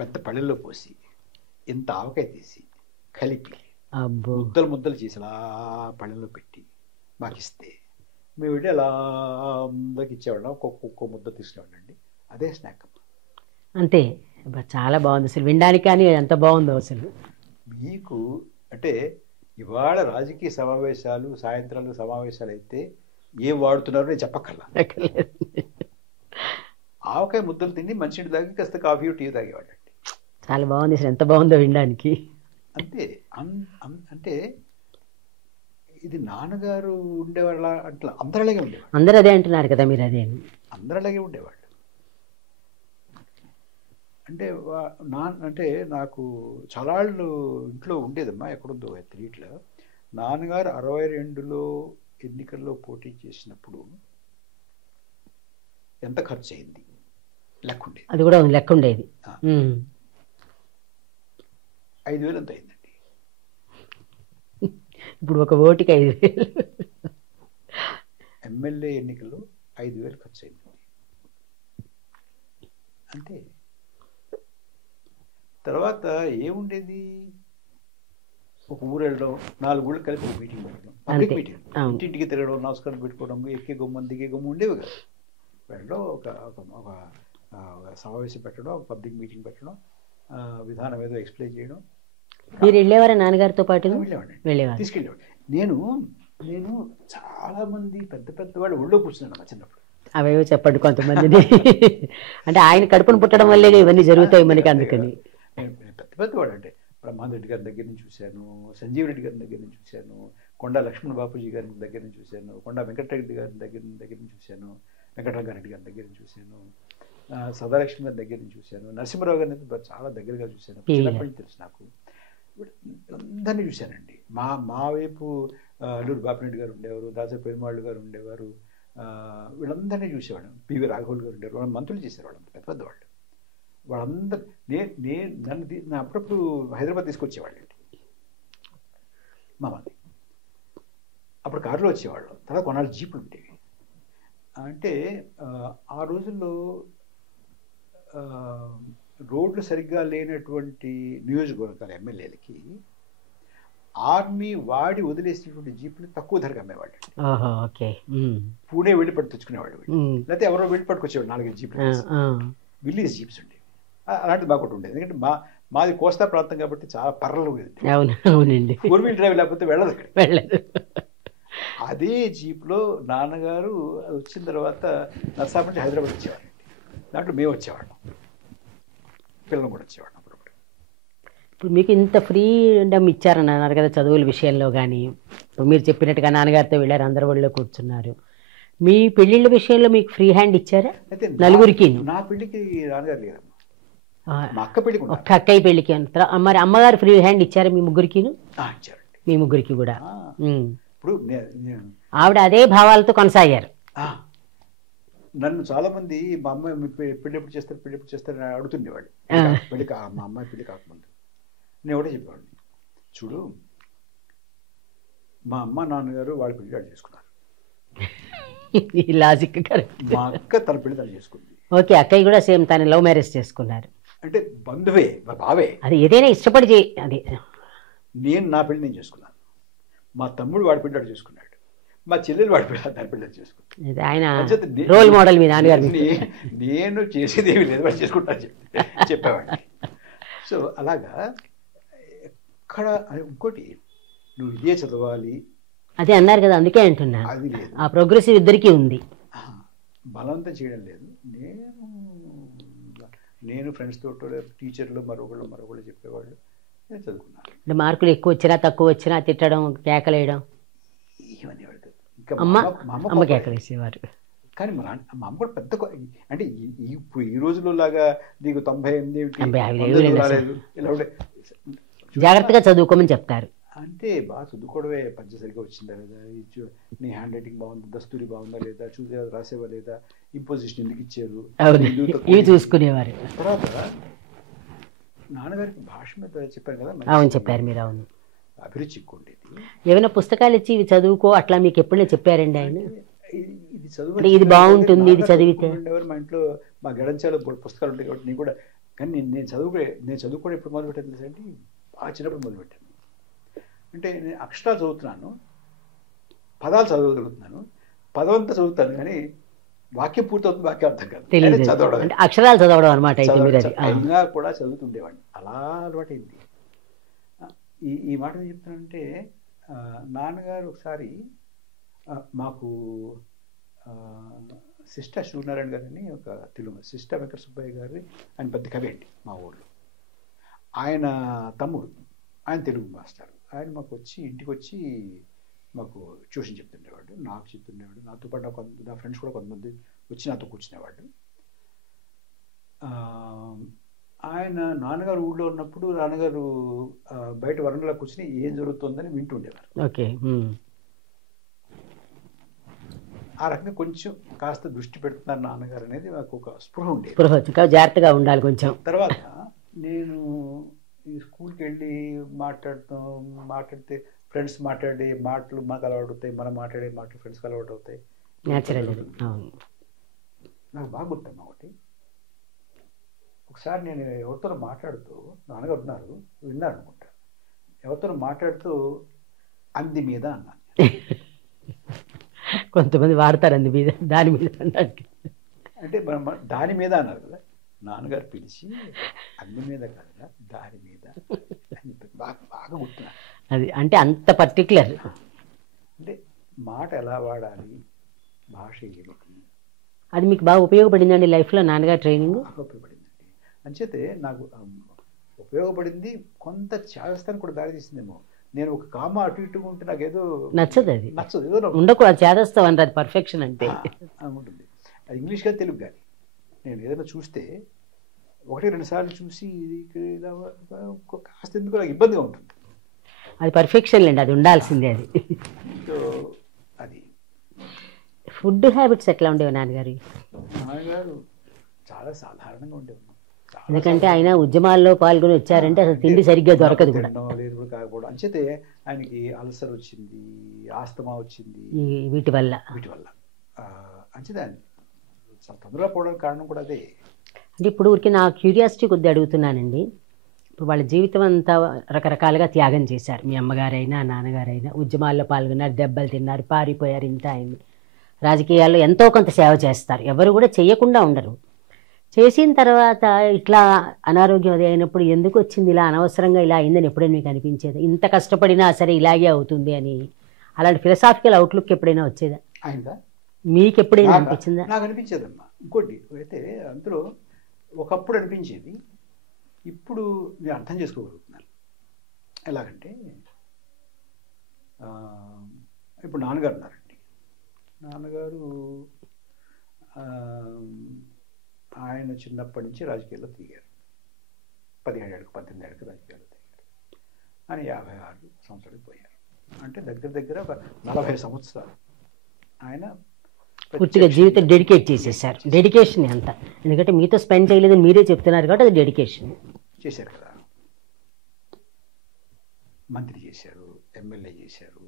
పెద్ద పళ్ళెల్లో పోసి ఇంత ఆవకాయ తీసి కలిపి ముద్దలు చేసి అలా పళ్ళెల్లో పెట్టి మాకు ఇస్తే మేము వెళ్ళి అలా అందరికి ఇచ్చేవాళ్ళం. ఒక్కొక్క ముద్ద తీసుకునేవాళ్ళండి. అదే స్నాక్. అంతే. చాలా బాగుంది అసలు వినడానికి, కానీ ఎంత బాగుందో అసలు. మీకు అంటే ఇవాళ రాజకీయ సమావేశాలు, సాయంత్రాలు సమావేశాలు అయితే ఏం వాడుతున్నారో నేను చెప్పక్కర్లా. ఆవకాయ ముద్దలు తిని మంచినీళ్ళు తాగి కాస్త కాఫీ టీ తాగేవాళ్ళండి. చాలా బాగుంది అసలు, ఎంత బాగుందో వినడానికి. అంతే. అంటే ఇది నాన్నగారు ఉండేవాళ్ళ అట్లా అందరూ అలాగే ఉండేవాళ్ళు. అందరూ అదే అంటున్నారు కదా మీరు. అదే అందరూ అలాగే ఉండేవాళ్ళు. అంటే నాకు చాలాళ్ళు ఇంట్లో ఉండేదమ్మా, ఎక్కడుందో తిరిగిట్లో. నాన్నగారు 62లో ఎన్నికల్లో పోటీ చేసినప్పుడు ఎంత ఖర్చు అయింది లెక్క ఉండేది. అది కూడా లెక్క ఉండేది. 5,000 ఎంత అయిందండి. ఇప్పుడు ఒక ఓటుకి 5,000. ఎమ్మెల్యే ఎన్నికల్లో 5,000 ఖర్చు అయింది. అంటే తర్వాత ఏముండేది, ఒక ఊరు వెళ్ళడం, 4 ఊళ్ళు కలిపి ఒక మీటింగ్ పెట్టడం, పబ్లిక్ మీటింగ్, ఇంటింటికి తిరగడం, నమస్కారం పెట్టుకోవడం, ఎక్కే గుమ్మం దిగే గుమ్మం ఉండేవి కాదు. వెళ్ళడం, ఒక సమావేశం పెట్టడం, ఒక పబ్లిక్ మీటింగ్ పెట్టడం, విధానం ఏదో ఎక్స్ప్లెయిన్ చేయడం. మీరు వెళ్ళేవారా నాన్నగారితో పాటు? వెళ్ళేవాడు, తీసుకెళ్ళేవాడు. నేను చాలా మంది పెద్ద వాళ్ళు ఊళ్ళో కూర్చున్నాను మా చిన్నప్పుడు. అవేవో చెప్పండి కొంతమందిని. అంటే ఆయన కడుపును పుట్టడం వల్లే ఇవన్నీ జరుగుతాయి మనకి. అందుకని పెద్దవాడు అంటే బ్రహ్మాందరెడ్డి గారి దగ్గర నుంచి చూశాను, సంజీవ్ రెడ్డి గారి దగ్గర నుంచి చూశాను, కొండా లక్ష్మణ బాపూజీ గారి దగ్గర నుంచి చూశాను, కొండా వెంకటరెడ్డి గారి దగ్గర నుంచి చూశాను, వెంకటరంగారెడ్డి గారి దగ్గర నుంచి చూశాను, సదాలక్ష్మి గారి దగ్గర నుంచి చూశాను, నరసింహరావు గారిని చాలా దగ్గరగా చూశాను. చిన్నప్పటి నుంచి తెలుసు నాకు. అందరినీ చూశానండి. మా వైపు అల్లూరు బాపిరెడ్డి గారు ఉండేవారు, దాసరి పెరుమాళ్ళు గారు ఉండేవారు, వీళ్ళందరినీ చూసేవాడు. పివి రాఘవులు గారు ఉండేవారు. వాళ్ళు మంత్రులు చేశారు, వాళ్ళంతా పెద్దవాళ్ళు. వాళ్ళందరూ నన్ను అప్పుడప్పుడు హైదరాబాద్ తీసుకొచ్చేవాళ్ళండి మామది. అప్పుడు కారులో వచ్చేవాళ్ళు. తర్వాత కొన్నాళ్ళు జీపులు ఉండేవి. అంటే ఆ రోజుల్లో రోడ్లు సరిగ్గా లేనటువంటి నియోజకవర్గాల ఎమ్మెల్యేలకి ఆర్మీ వాడి వదిలేసినటువంటి జీపులు తక్కువ ధరకు అమ్మేవాళ్ళు. పూణే వెళ్ళి పట్టు తెచ్చుకునేవాళ్ళు, లేకపోతే ఎవరో వెళ్ళి పట్టుకొచ్చేవాళ్ళు. 4-5 జీపులు, విలేజ్ జీప్స్ ఉండేవి. అలాంటిది బాగా ఒకటి ఉండేది. ఎందుకంటే మాది కోస్తా ప్రాంతం కాబట్టి చాలా పర్రలు ఉండేది. 4 వీల్ డ్రైవ్ లేకపోతే వెళ్ళదు అక్కడ. అదే జీప్లో నాన్నగారు వచ్చిన తర్వాత నర్సాపేట నుంచి హైదరాబాద్ వచ్చేవారండి. దాంట్లో మేము వచ్చేవాళ్ళం, పిల్లలు కూడా వచ్చేవాళ్ళం అప్పుడప్పుడు. ఇప్పుడు మీకు ఇంత ఫ్రీడమ్ ఇచ్చారని అన్నారు కదా చదువుల విషయంలో కానీ, ఇప్పుడు మీరు చెప్పినట్టుగా నాన్నగారితో వెళ్ళారు, అందరు ఒళ్ళో కూర్చున్నారు. మీ పెళ్ళిళ్ళ విషయంలో మీకు ఫ్రీ హ్యాండ్ ఇచ్చారా? అయితే నలుగురికి? నా పెళ్ళికి నాన్నగారు లేరమ్మా, మా అక్క పెళ్ళికి ఒక్క అక్కయ్య పెళ్ళికి అంటారా? మరి అమ్మగారు ఫ్రీ హ్యాండ్ ఇచ్చారా మీ ముగ్గురికి? ఇచ్చారండి, మీ ముగ్గురికి కూడా. ఇప్పుడు ఆవిడ అదే భావాలతో కొనసాగారు. నన్ను చాలా మంది మా అమ్మాయి పెళ్ళి ఎప్పుడు చేస్తారని అడుగుతుండేవాళ్ళు. మా అమ్మాయి పెళ్లి కాకముందు నేను ఒకటే చెప్పేవాడిని, చూడు మా అమ్మ నాన్నగారు వాళ్ళ పెళ్లి వాళ్ళు చేసుకున్నారు, లాజిక్. మా అక్క తన పెళ్లి తను చేసుకుంది. ఓకే, అక్కయ్య కూడా సేమ్ తను లవ్ మ్యారేజ్ చేసుకున్నారు. అంటే బంధువే, బావే. అది ఏదైనా ఇష్టపడి అది. నేను నా పెళ్లి నేను చేసుకున్నాను, మా తమ్ముడు వాడి పెళ్లి వాడు చేసుకున్నాడు, మా చెల్లెలు వాడి పెళ్లి దాని పెళ్లి చేసుకున్నాడు. ఆయన రోల్ మోడల్ మీ నాన్నగారు. నేను చేసేది ఏమి లేదు, వాడు చేసుకుంటా చెప్పేవాడిని. సో అలాగా ఎక్కడ ఇంకోటి నువ్వు ఇదే చదవాలి అదే అన్నారు కదా, అందుకే అంటున్నా. అది లేదు, ఆ ప్రోగ్రెసివ్ ఇద్దరికీ ఉంది. బలవంతం చేయడం లేదు. నేను ఫ్రెండ్స్ తోటో టీచర్లు మరొకళ్ళు చెప్పేవాళ్ళు, నేను చదువుకున్నాను. అంటే మార్కులు ఎక్కువ వచ్చినా తక్కువ వచ్చినా తిట్టడం, కేకలేయడం. ఇవన్నీ వాడు అమ్మ కేకలేసేవారు. కానీ మా అమ్మ కూడా పెద్ద, అంటే ఇప్పుడు ఈ రోజుల్లో లాగా నీకు 98 రాలేదు ఇలా ఉండే, జాగ్రత్తగా చదువుకోమని చెప్తారు. అంటే బాగా చదువుకోవడమే, పద్య సరిగ్గా వచ్చిందా లేదా, నీ హ్యాండ్ రైటింగ్ బాగుందా, దస్తూరి బాగుందా లేదా, చూసే రాసేవా లేదా, ఇంపోజిషన్ ఎందుకు ఇచ్చారు, ఇవి చూసుకునేవారు. తర్వాత నాన్నగారికి భాష మీద చెప్పారు కదా. అవును, చెప్పారు మీరు. అవును, అభిరుచి ఎక్కువ ఉండేది. ఏమైనా పుస్తకాలు ఇచ్చి ఇవి చదువుకో అట్లా మీకు ఎప్పుడైనా చెప్పారండి ఆయన? ఇది చదువు, ఇది బాగుంటుంది, ఇది చదివితే. మా ఇంట్లో మా గడంచాలు పుస్తకాలు ఉంటాయి కాబట్టి నేను కూడా, కానీ నేను చదువుకోవడం ఎప్పుడు మొదలుపెట్టాను తెలుసా అండి, బాగా చిన్నప్పుడు మొదలుపెట్టాను. అంటే నేను అక్షరాలు చదువుతున్నాను, పదాలు చదవగలుగుతున్నాను, పదం అంతా చదువుతాను, కానీ వాక్యం పూర్తవుతుంది, వాక్యం అర్థం కాదు, చదవడం, అక్షరాలు చదవడం అనమాట. అయినా కూడా చదువుతుండేవాడిని, అలా అలవాటైంది. ఈ మాట ఏం చెప్తానంటే, నాన్నగారు ఒకసారి మాకు సిస్టా సూర్యనారాయణ గారు అని ఒక తెలుగు, సిస్టా వెంకట సుబ్బయ్య గారి, ఆయన పెద్ద కవి అండి మా ఊళ్ళో. ఆయన తమ్ముడు, ఆయన తెలుగు మాస్టర్. ఆయన మాకు వచ్చి ఇంటికి వచ్చి మాకు ట్యూషన్ చెప్తుండేవాడు, నాకు చెప్తుండేవాడు. నాతో పాటు నా ఫ్రెండ్స్ కూడా కొంతమంది వచ్చి నాతో కూర్చునేవాడు. ఆయన నాన్నగారు ఊళ్ళో ఉన్నప్పుడు నాన్నగారు బయట వరండాలో కూర్చుని ఏం జరుగుతుందని వింటుండేవారు. ఓకే, ఆ రకంగా కొంచెం కాస్త దృష్టి పెడుతున్నారు నాన్నగారు అనేది నాకు ఒక స్పృహ ఉండేది. జాగ్రత్తగా ఉండాలి కొంచెం. తర్వాత నేను ఈ స్కూల్కి వెళ్ళి మాట్లాడితే ఫ్రెండ్స్ మాట్లాడే మాటలు మాకు అలవాటు అవుతాయి, మనం మాట్లాడే మాటలు ఫ్రెండ్స్కి అలవాటు అవుతాయి. నాకు బాగా గుర్తమ్మా ఒకటి, ఒకసారి నేను ఎవరితో మాట్లాడుతూ, నాన్నగారు ఉన్నారు, విన్నారు అనుకుంటా, ఎవరితో మాట్లాడుతూ అంది మీద అన్నాను. కొంతమంది వాడతారు అంది మీద, దాని మీద అంటే దాని మీద అన్నారు కదా, నాన్నగారు పిలిచి అంది మీద కాదుగా దాని మీద అని చెప్పి బాగా గుర్తున్నాను. అది అంటే అంత పర్టికులర్. అంటే మాట ఎలా వాడాలి, భాష ఏమిటి, అది మీకు బాగా ఉపయోగపడిందండి లైఫ్లో నాన్నగారు ట్రైనింగ్? ఉపయోగపడిందండి. అంచేతే నాకు ఉపయోగపడింది, కొంత చేదస్తానికి కూడా దారి తీసిందేమో. నేను ఒక కామ అటు ఇటుగా ఉంటే నాకు ఏదో నచ్చదు, అది నచ్చదు, ఏదో ఉండకూడదు, చేదస్తాం అంటే అది పర్ఫెక్షన్ అంటే ఉంటుంది. అది ఇంగ్లీష్ కానీ తెలుగు కానీ నేను ఏదైనా చూస్తే 1-2 సార్లు చూసి ఇది కాస్త ఎందుకు నాకు ఇబ్బందిగా ఉంటుంది. అది పర్ఫెక్షన్ అండి, అది ఉండాల్సిందే. అది అది ఫుడ్ హ్యాబిట్స్ ఎట్లా ఉండేవి నాన్నగారు? నాన్నగారు చాలా సాధారణంగా ఉండేవి. ఎందుకంటే ఆయన ఉద్యమాల్లో పాల్గొని వచ్చారంటే అసలు తిండి సరిగ్గా దొరకదు కూడా, లేదు కూడా కాకపోవడం. అంచేతే ఆయనకి అల్సర్ వచ్చింది, ఆస్తమా వచ్చింది వీటి వల్ల. అంచేతే ఆయన చాలా తొందరగా పోవడానికి కారణం కూడా అదే. అంటే ఇప్పుడు ఊరికి నా క్యూరియాసిటీ కొద్దిగా అడుగుతున్నానండి. ఇప్పుడు వాళ్ళ జీవితం అంతా రకరకాలుగా త్యాగం చేశారు. మీ అమ్మగారైనా నాన్నగారైనా ఉద్యమాల్లో పాల్గొన్నారు, దెబ్బలు తిన్నారు, పారిపోయారు. ఇంత అయింది. రాజకీయాల్లో ఎంతో కొంత సేవ చేస్తారు, ఎవరు కూడా చేయకుండా ఉండరు. చేసిన తర్వాత ఇట్లా అనారోగ్యం అది అయినప్పుడు ఎందుకు వచ్చింది ఇలా, అనవసరంగా ఇలా అయిందని ఎప్పుడైనా మీకు అనిపించేది? ఇంత కష్టపడినా సరే ఇలాగే అవుతుంది అని అలాంటి ఫిలసాఫికల్ అవుట్లుక్ ఎప్పుడైనా వచ్చేదా ఆయనగా మీకు ఎప్పుడైనా అనిపించిందా? నాకు అనిపించేదమ్మా. ఇంకోటి అయితే అందులో ఒకప్పుడు అనిపించేది, ఇప్పుడు నేను అర్థం చేసుకోగలుగుతున్నాను. ఎలాగంటే ఇప్పుడు నాన్నగారు ఉన్నారండి. నాన్నగారు ఆయన చిన్నప్పటి నుంచి రాజకీయాల్లో తిరిగారు. 17 ఏళ్ళకి 18 ఏళ్ళకి రాజకీయాల్లో తిరిగారు. ఆయన 56 సంవత్సరాలకు పోయారు. అంటే దగ్గర దగ్గర 40 సంవత్సరాలు ఆయన పూర్తిగా జీవితం డెడికేట్ చేసేసారు. డెడికేషన్ ఎంత, ఎందుకంటే మీతో స్పెండ్ చేయలేదని మీరే చెప్తున్నారు కాబట్టి అది డెడికేషన్. చేశారు కదా, మంత్రి చేశారు, ఎమ్మెల్యే చేశారు,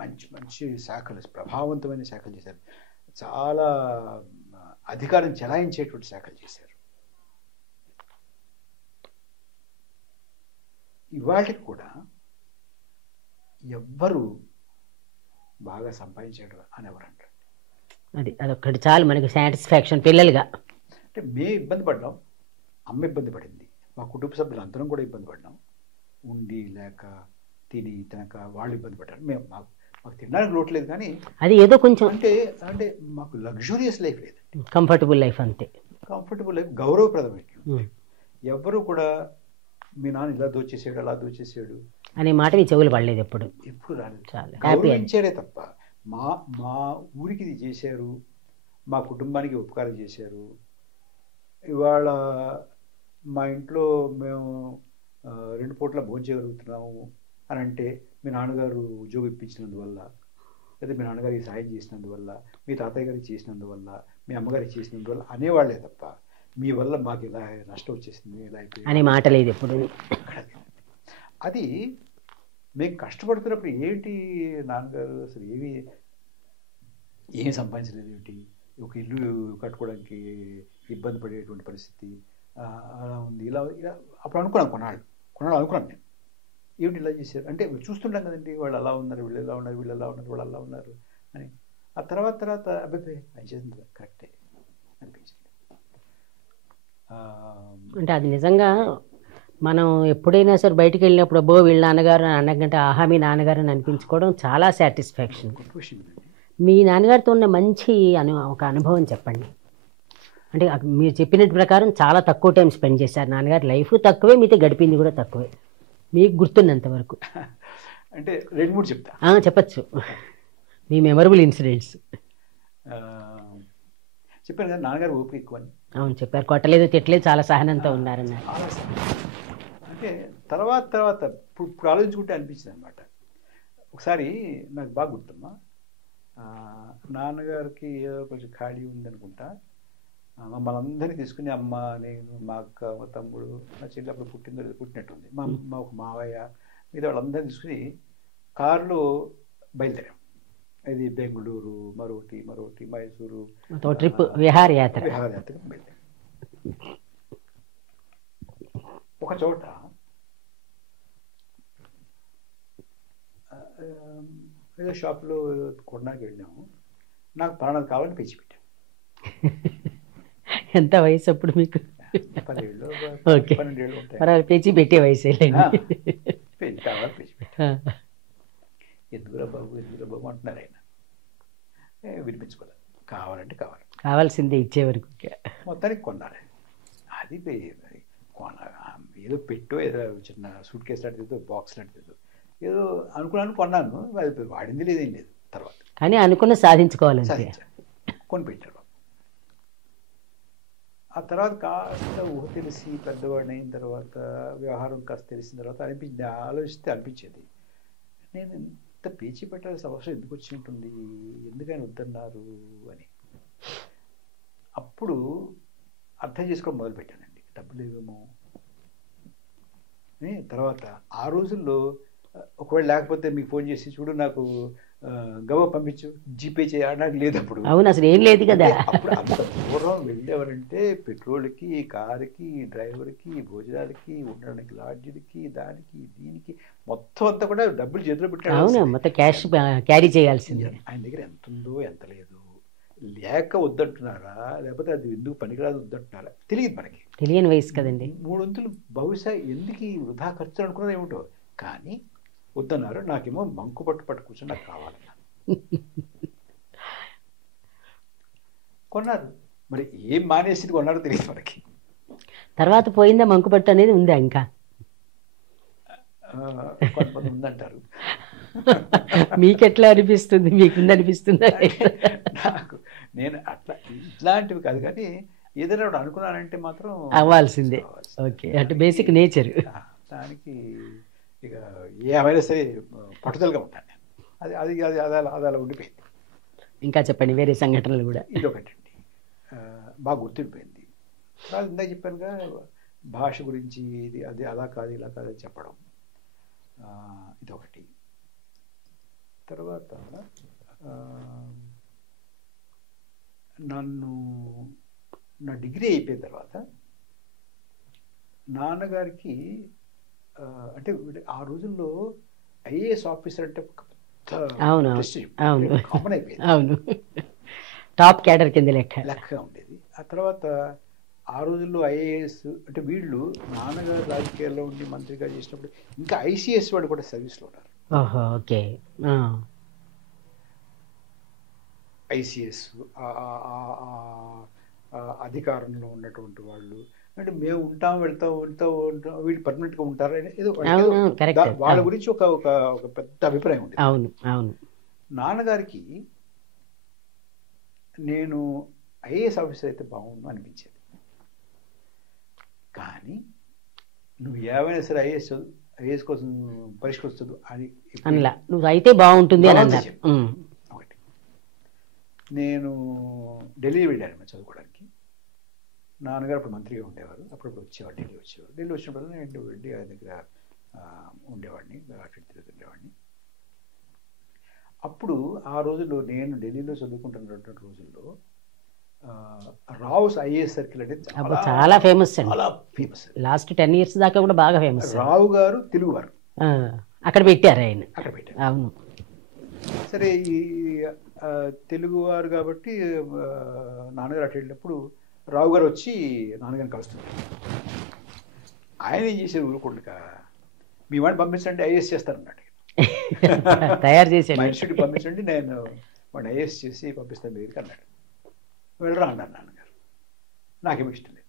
మంచి మంచి శాఖలు, ప్రభావవంతమైన శాఖలు చేశారు, చాలా అధికారం చెలాయించేటువంటి శాఖలు చేశారు. ఇవాళకి కూడా ఎవ్వరు బాగా సంపాదించాడు అని ఎవరు అంటారు? అదొక్కటి చాలు మనకి సాటిస్ఫాక్షన్. పిల్లలుగా అంటే మేము ఇబ్బంది పడ్డాం, అమ్మ ఇబ్బంది పడింది, మా కుటుంబ సభ్యులు అందరం కూడా ఇబ్బంది పడ్డాం. ఉండి లేక తిని తినక వాళ్ళు ఇబ్బంది పడ్డారు. మేము మాకు తినడానికి లోటు లేదు, కానీ అది ఏదో కొంచెం అంటే మాకు లగ్జూరియస్ లైఫ్ లేదు, కంఫర్టబుల్ లైఫ్ అంతే. కంఫర్టబుల్ లైఫ్, గౌరవప్రదమైన. ఎవరు కూడా మీ నాన్న ఇలా దోచేసాడు అలా దోచేసాడు అనే మాట మీ చెవులు పడలేదు, ఎప్పుడు రాలేదు. చాలా గౌరవించారే తప్ప మా ఊరికి ఇది చేశారు, మా కుటుంబానికి ఉపకారం చేశారు. ఇవాళ మా ఇంట్లో మేము 2 పూట్ల భోజనం చేయగలుగుతున్నాము అని అంటే మీ నాన్నగారు ఉద్యోగం ఇప్పించినందువల్ల, లేదా మీ నాన్నగారికి సాయం చేసినందువల్ల, మీ తాతయ్య గారికి చేసినందువల్ల, మీ అమ్మగారికి చేసినందువల్ల అనేవాళ్లే తప్ప మీ వల్ల మాకు ఇలా నష్టం వచ్చేసింది ఇలా అయిపోయింది అనే మాట లేదు ఎప్పుడు. అది మేము కష్టపడుతున్నప్పుడు ఏంటి నాన్నగారు అసలు ఏం సంపాదించలేదు ఏమిటి, ఒక ఇల్లు కట్టుకోవడానికి ఇబ్బంది పడేటువంటి పరిస్థితి అలా ఉంది, ఇలా అప్పుడు అనుకున్నాను, కొన్నాళ్ళు అనుకున్నాను నేను, ఏమిటి ఇలా చేశారు అంటే చూస్తుంటాం కదండి, వాళ్ళు అలా ఉన్నారు, వీళ్ళు ఎలా ఉన్నారు, వీళ్ళు ఎలా ఉన్నారు, వాళ్ళు అలా ఉన్నారు అని. ఆ తర్వాత అబ్బాయి ఆయన చేసింది కరెక్టే అనిపించింది. అంటే అది నిజంగా మనం ఎప్పుడైనా సరే బయటికి వెళ్ళినప్పుడు అబ్బో వీళ్ళ నాన్నగారు అనకంటే ఆహా మీ నాన్నగారు అని అనిపించుకోవడం చాలా సాటిస్ఫాక్షన్. మీ నాన్నగారితో ఉన్న మంచి ఒక అనుభవం చెప్పండి. అంటే మీరు చెప్పిన ప్రకారం చాలా తక్కువ టైం స్పెండ్ చేశారు నాన్నగారు, లైఫ్ తక్కువే, మీతో గడిపింది కూడా తక్కువే, మీకు గుర్తున్నంత వరకు. అంటే 2-3 చెప్తా, చెప్పచ్చు మీ మెమరబుల్ ఇన్సిడెంట్స్. చెప్పాను కదా నాన్నగారు ఓపిక ఎక్కువ అని. అవును చెప్పారు, కొట్టలేదు తిట్టలేదు, చాలా సహనంతో ఉన్నారన్నారు. అంటే తర్వాత ఇప్పుడు ఆలోచించుకుంటే అనిపించింది అనమాట. ఒకసారి నాకు బాగా గుర్తమ్మా, నాన్నగారికి ఏదో కొంచెం ఖాళీ ఉందనుకుంటా, మమ్మల్ని అందరినీ తీసుకుని అమ్మ, నేను, మా అక్క, మా తమ్ముడు, మా చెల్లి అప్పుడు పుట్టినట్టుంది, మా ఒక మావయ్య, మీద వాళ్ళందరినీ తీసుకుని కారులో బయలుదేరాం. ఇది బెంగళూరు, మరోటి మైసూరు ట్రిప్, విహారయాత్ర బయలుదేరాం. ఒక చోట ఏదో షాప్లో కొనడానికి వెళ్ళాము, నాకు పలానాది కావాలని పేచి పెట్టాను. ఎంత వయసు అప్పుడు మీకు? 12 ఏళ్ళు ఉంటాయి. పేచి పెట్టే వయసు కావాలి పేచి పెట్టా. ఎందుకురా బాబు అంటున్నారు ఆయన. వినిపించుకోలేదు, కావాలంటే కావాల్సిందే ఇచ్చే వరకు మొత్తానికి కొన్నాడు. అది ఏదో పెట్టో ఏదో చిన్న సూట్ కేసు లాంటిది, బాక్స్ లాంటిది ఏదో అనుకున్నాను, కొన్నాను, అది వాడింది లేదేం లేదు. తర్వాత కానీ అనుకున్న సాధించుకోవాలి, కొని పెట్టాడు. ఆ తర్వాత కాస్త ఊహ తెలిసి పెద్దవాడిని అయిన తర్వాత, వ్యవహారం కాస్త తెలిసిన తర్వాత ఆలోచిస్తే అనిపించేది, నేను ఇంత పేచి పెట్టాల్సిన అవసరం ఎందుకు వచ్చి ఉంటుంది, ఎందుకని వద్దన్నారు అని. అప్పుడు అర్థం చేసుకోవడం మొదలుపెట్టానండి, డబ్బులు ఏమేమో. తర్వాత ఆ రోజుల్లో ఒకవేళ లేకపోతే మీకు ఫోన్ చేసి చూడు నాకు గవ పంపించు, జీపే చేయడానికి లేదు అప్పుడు. అవును, అసలు ఏం లేదు కదా అప్పుడు. అంత దూరం వెళ్ళేవారంటే పెట్రోల్కి, కారుకి, డ్రైవర్కి, భోజనాలకి, ఉండడానికి లాడ్జీలకి, దానికి దీనికి మొత్తం అంతా కూడా డబ్బులు చేతిలో పెట్టాడు. అవును, మొత్తం క్యాష్ క్యారీ చేయాల్సింది. ఆయన దగ్గర ఎంత ఉందో ఎంత లేదు, లేక వద్దంటున్నారా లేకపోతే అది ఎందుకు పనికిరాదు వద్దంటున్నారా తెలియదు మనకి, తెలియని వయసు కదండి. 3 వంతులు బహుశా ఎందుకు వృధా ఖర్చు అనుకున్నది ఏమిటో. కానీ వద్దన్నారు. నాకేమో మంకు పట్టు కూర్చొని నాకు కావాలన్నారు. కొన్నారు. మరి ఏం మానేసి కొన్నారో తెలియదు మనకి. తర్వాత పోయిందా మంకుపట్టు అనేది ఉందా ఇంకా? కొంతమంది ఉందంటారు. మీకెట్లా అనిపిస్తుంది? మీకుంది అనిపిస్తుందా? నాకు నేను అట్లా ఇట్లాంటివి కాదు, కానీ ఏదైనా ఒకటి అనుకున్నానంటే మాత్రం అవ్వాల్సిందే. ఓకే, అంటే బేసిక్ నేచర్. దానికి ఇక ఏమైనా సరే పట్టుదలగా ఉంటాను నేను. అది అది అది అది అలా ఉండిపోయింది. ఇంకా చెప్పండి వేరే సంఘటనలు కూడా. ఇది ఒకటండి బాగా గుర్తుండిపోయింది. వాళ్ళు ఇందాక చెప్పానుగా భాష గురించి, ఇది అది అలా కాదు ఇలా కాదు అని చెప్పడం, ఇదొకటి. తర్వాత నా డిగ్రీ అయిపోయిన తర్వాత నాన్నగారికి అంటే ఆ రోజుల్లో ఐఏఎస్ ఆఫీసర్ అంటే కామన్ అయిపోయింది. అవును, టాప్ క్యాడర్ కింద లెక్కగా ఉండేది. ఆ తర్వాత ఆ రోజుల్లో ఐఏఎస్ అంటే వీళ్ళు నాన్నగారు రాజకీయాల్లో ఉండి మంత్రిగా చేసినప్పుడు ఇంకా ఐసిఎస్ వాళ్ళు కూడా సర్వీస్లో ఉన్నారు. ఓకే, ఐసిఎస్ అధికారంలో ఉన్నటువంటి వాళ్ళు అంటే మేము ఉంటాం వెళ్తాం వీళ్ళు పర్మనెంట్గా ఉంటారు ఏదో వాళ్ళ గురించి ఒక పెద్ద అభిప్రాయం ఉంది. అవును అవును. నాన్నగారికి నేను ఐఏఎస్ ఆఫీసర్ అయితే బాగుండు అనిపించేది. కానీ నువ్వు ఏమైనా సరే ఐఏఎస్ కోసం పరీక్షకొచ్చు అని అలా నువ్వు అయితే బాగుంటుంది అని అన్నారు. ఒకటి నేను ఢిల్లీ వెళ్ళాను చదువుకోవడానికి. నాన్నగారు అప్పుడు మంత్రిగా ఉండేవారు. అప్పుడప్పుడు వచ్చేవాడు, ఢిల్లీ వచ్చేవారు. ఢిల్లీ వచ్చినప్పుడు నేను వెళ్ళి ఆయన దగ్గర ఉండేవాడిని, ఉండేవాడిని. అప్పుడు ఆ రోజుల్లో నేను ఢిల్లీలో చదువుకుంటున్నటువంటి రోజుల్లో రావుస్ ఐఏఎస్ సర్కిల్ అంటే చాలా ఫేమస్ అండి. చాలా ఫేమస్. లాస్ట్ 10 years దాకా కూడా బాగా ఫేమస్. రావు గారు తెలుగువారు, అక్కడ పెట్టారు ఆయన. అక్కడ పెట్టారు. అవును. సరే ఈ తెలుగువారు కాబట్టి నాన్నగారు అటు వెళ్ళినప్పుడు రావు గారు వచ్చి నాన్నగారిని కలుస్తున్నారు. ఆయన ఏం చేశారు, ఊరుకోండిక మీ వాడిని పంపించండి ఐఏఎస్ చేస్తారన్నాడు. తయారు చేసి మనిషిని పంపించండి, నేను వాడిని ఐఏఎస్ చేసి పంపిస్తాను మీదకి అన్నాడు. వెళ్ళరా అన్నారు నాన్నగారు. నాకేమో ఇష్టం లేదు.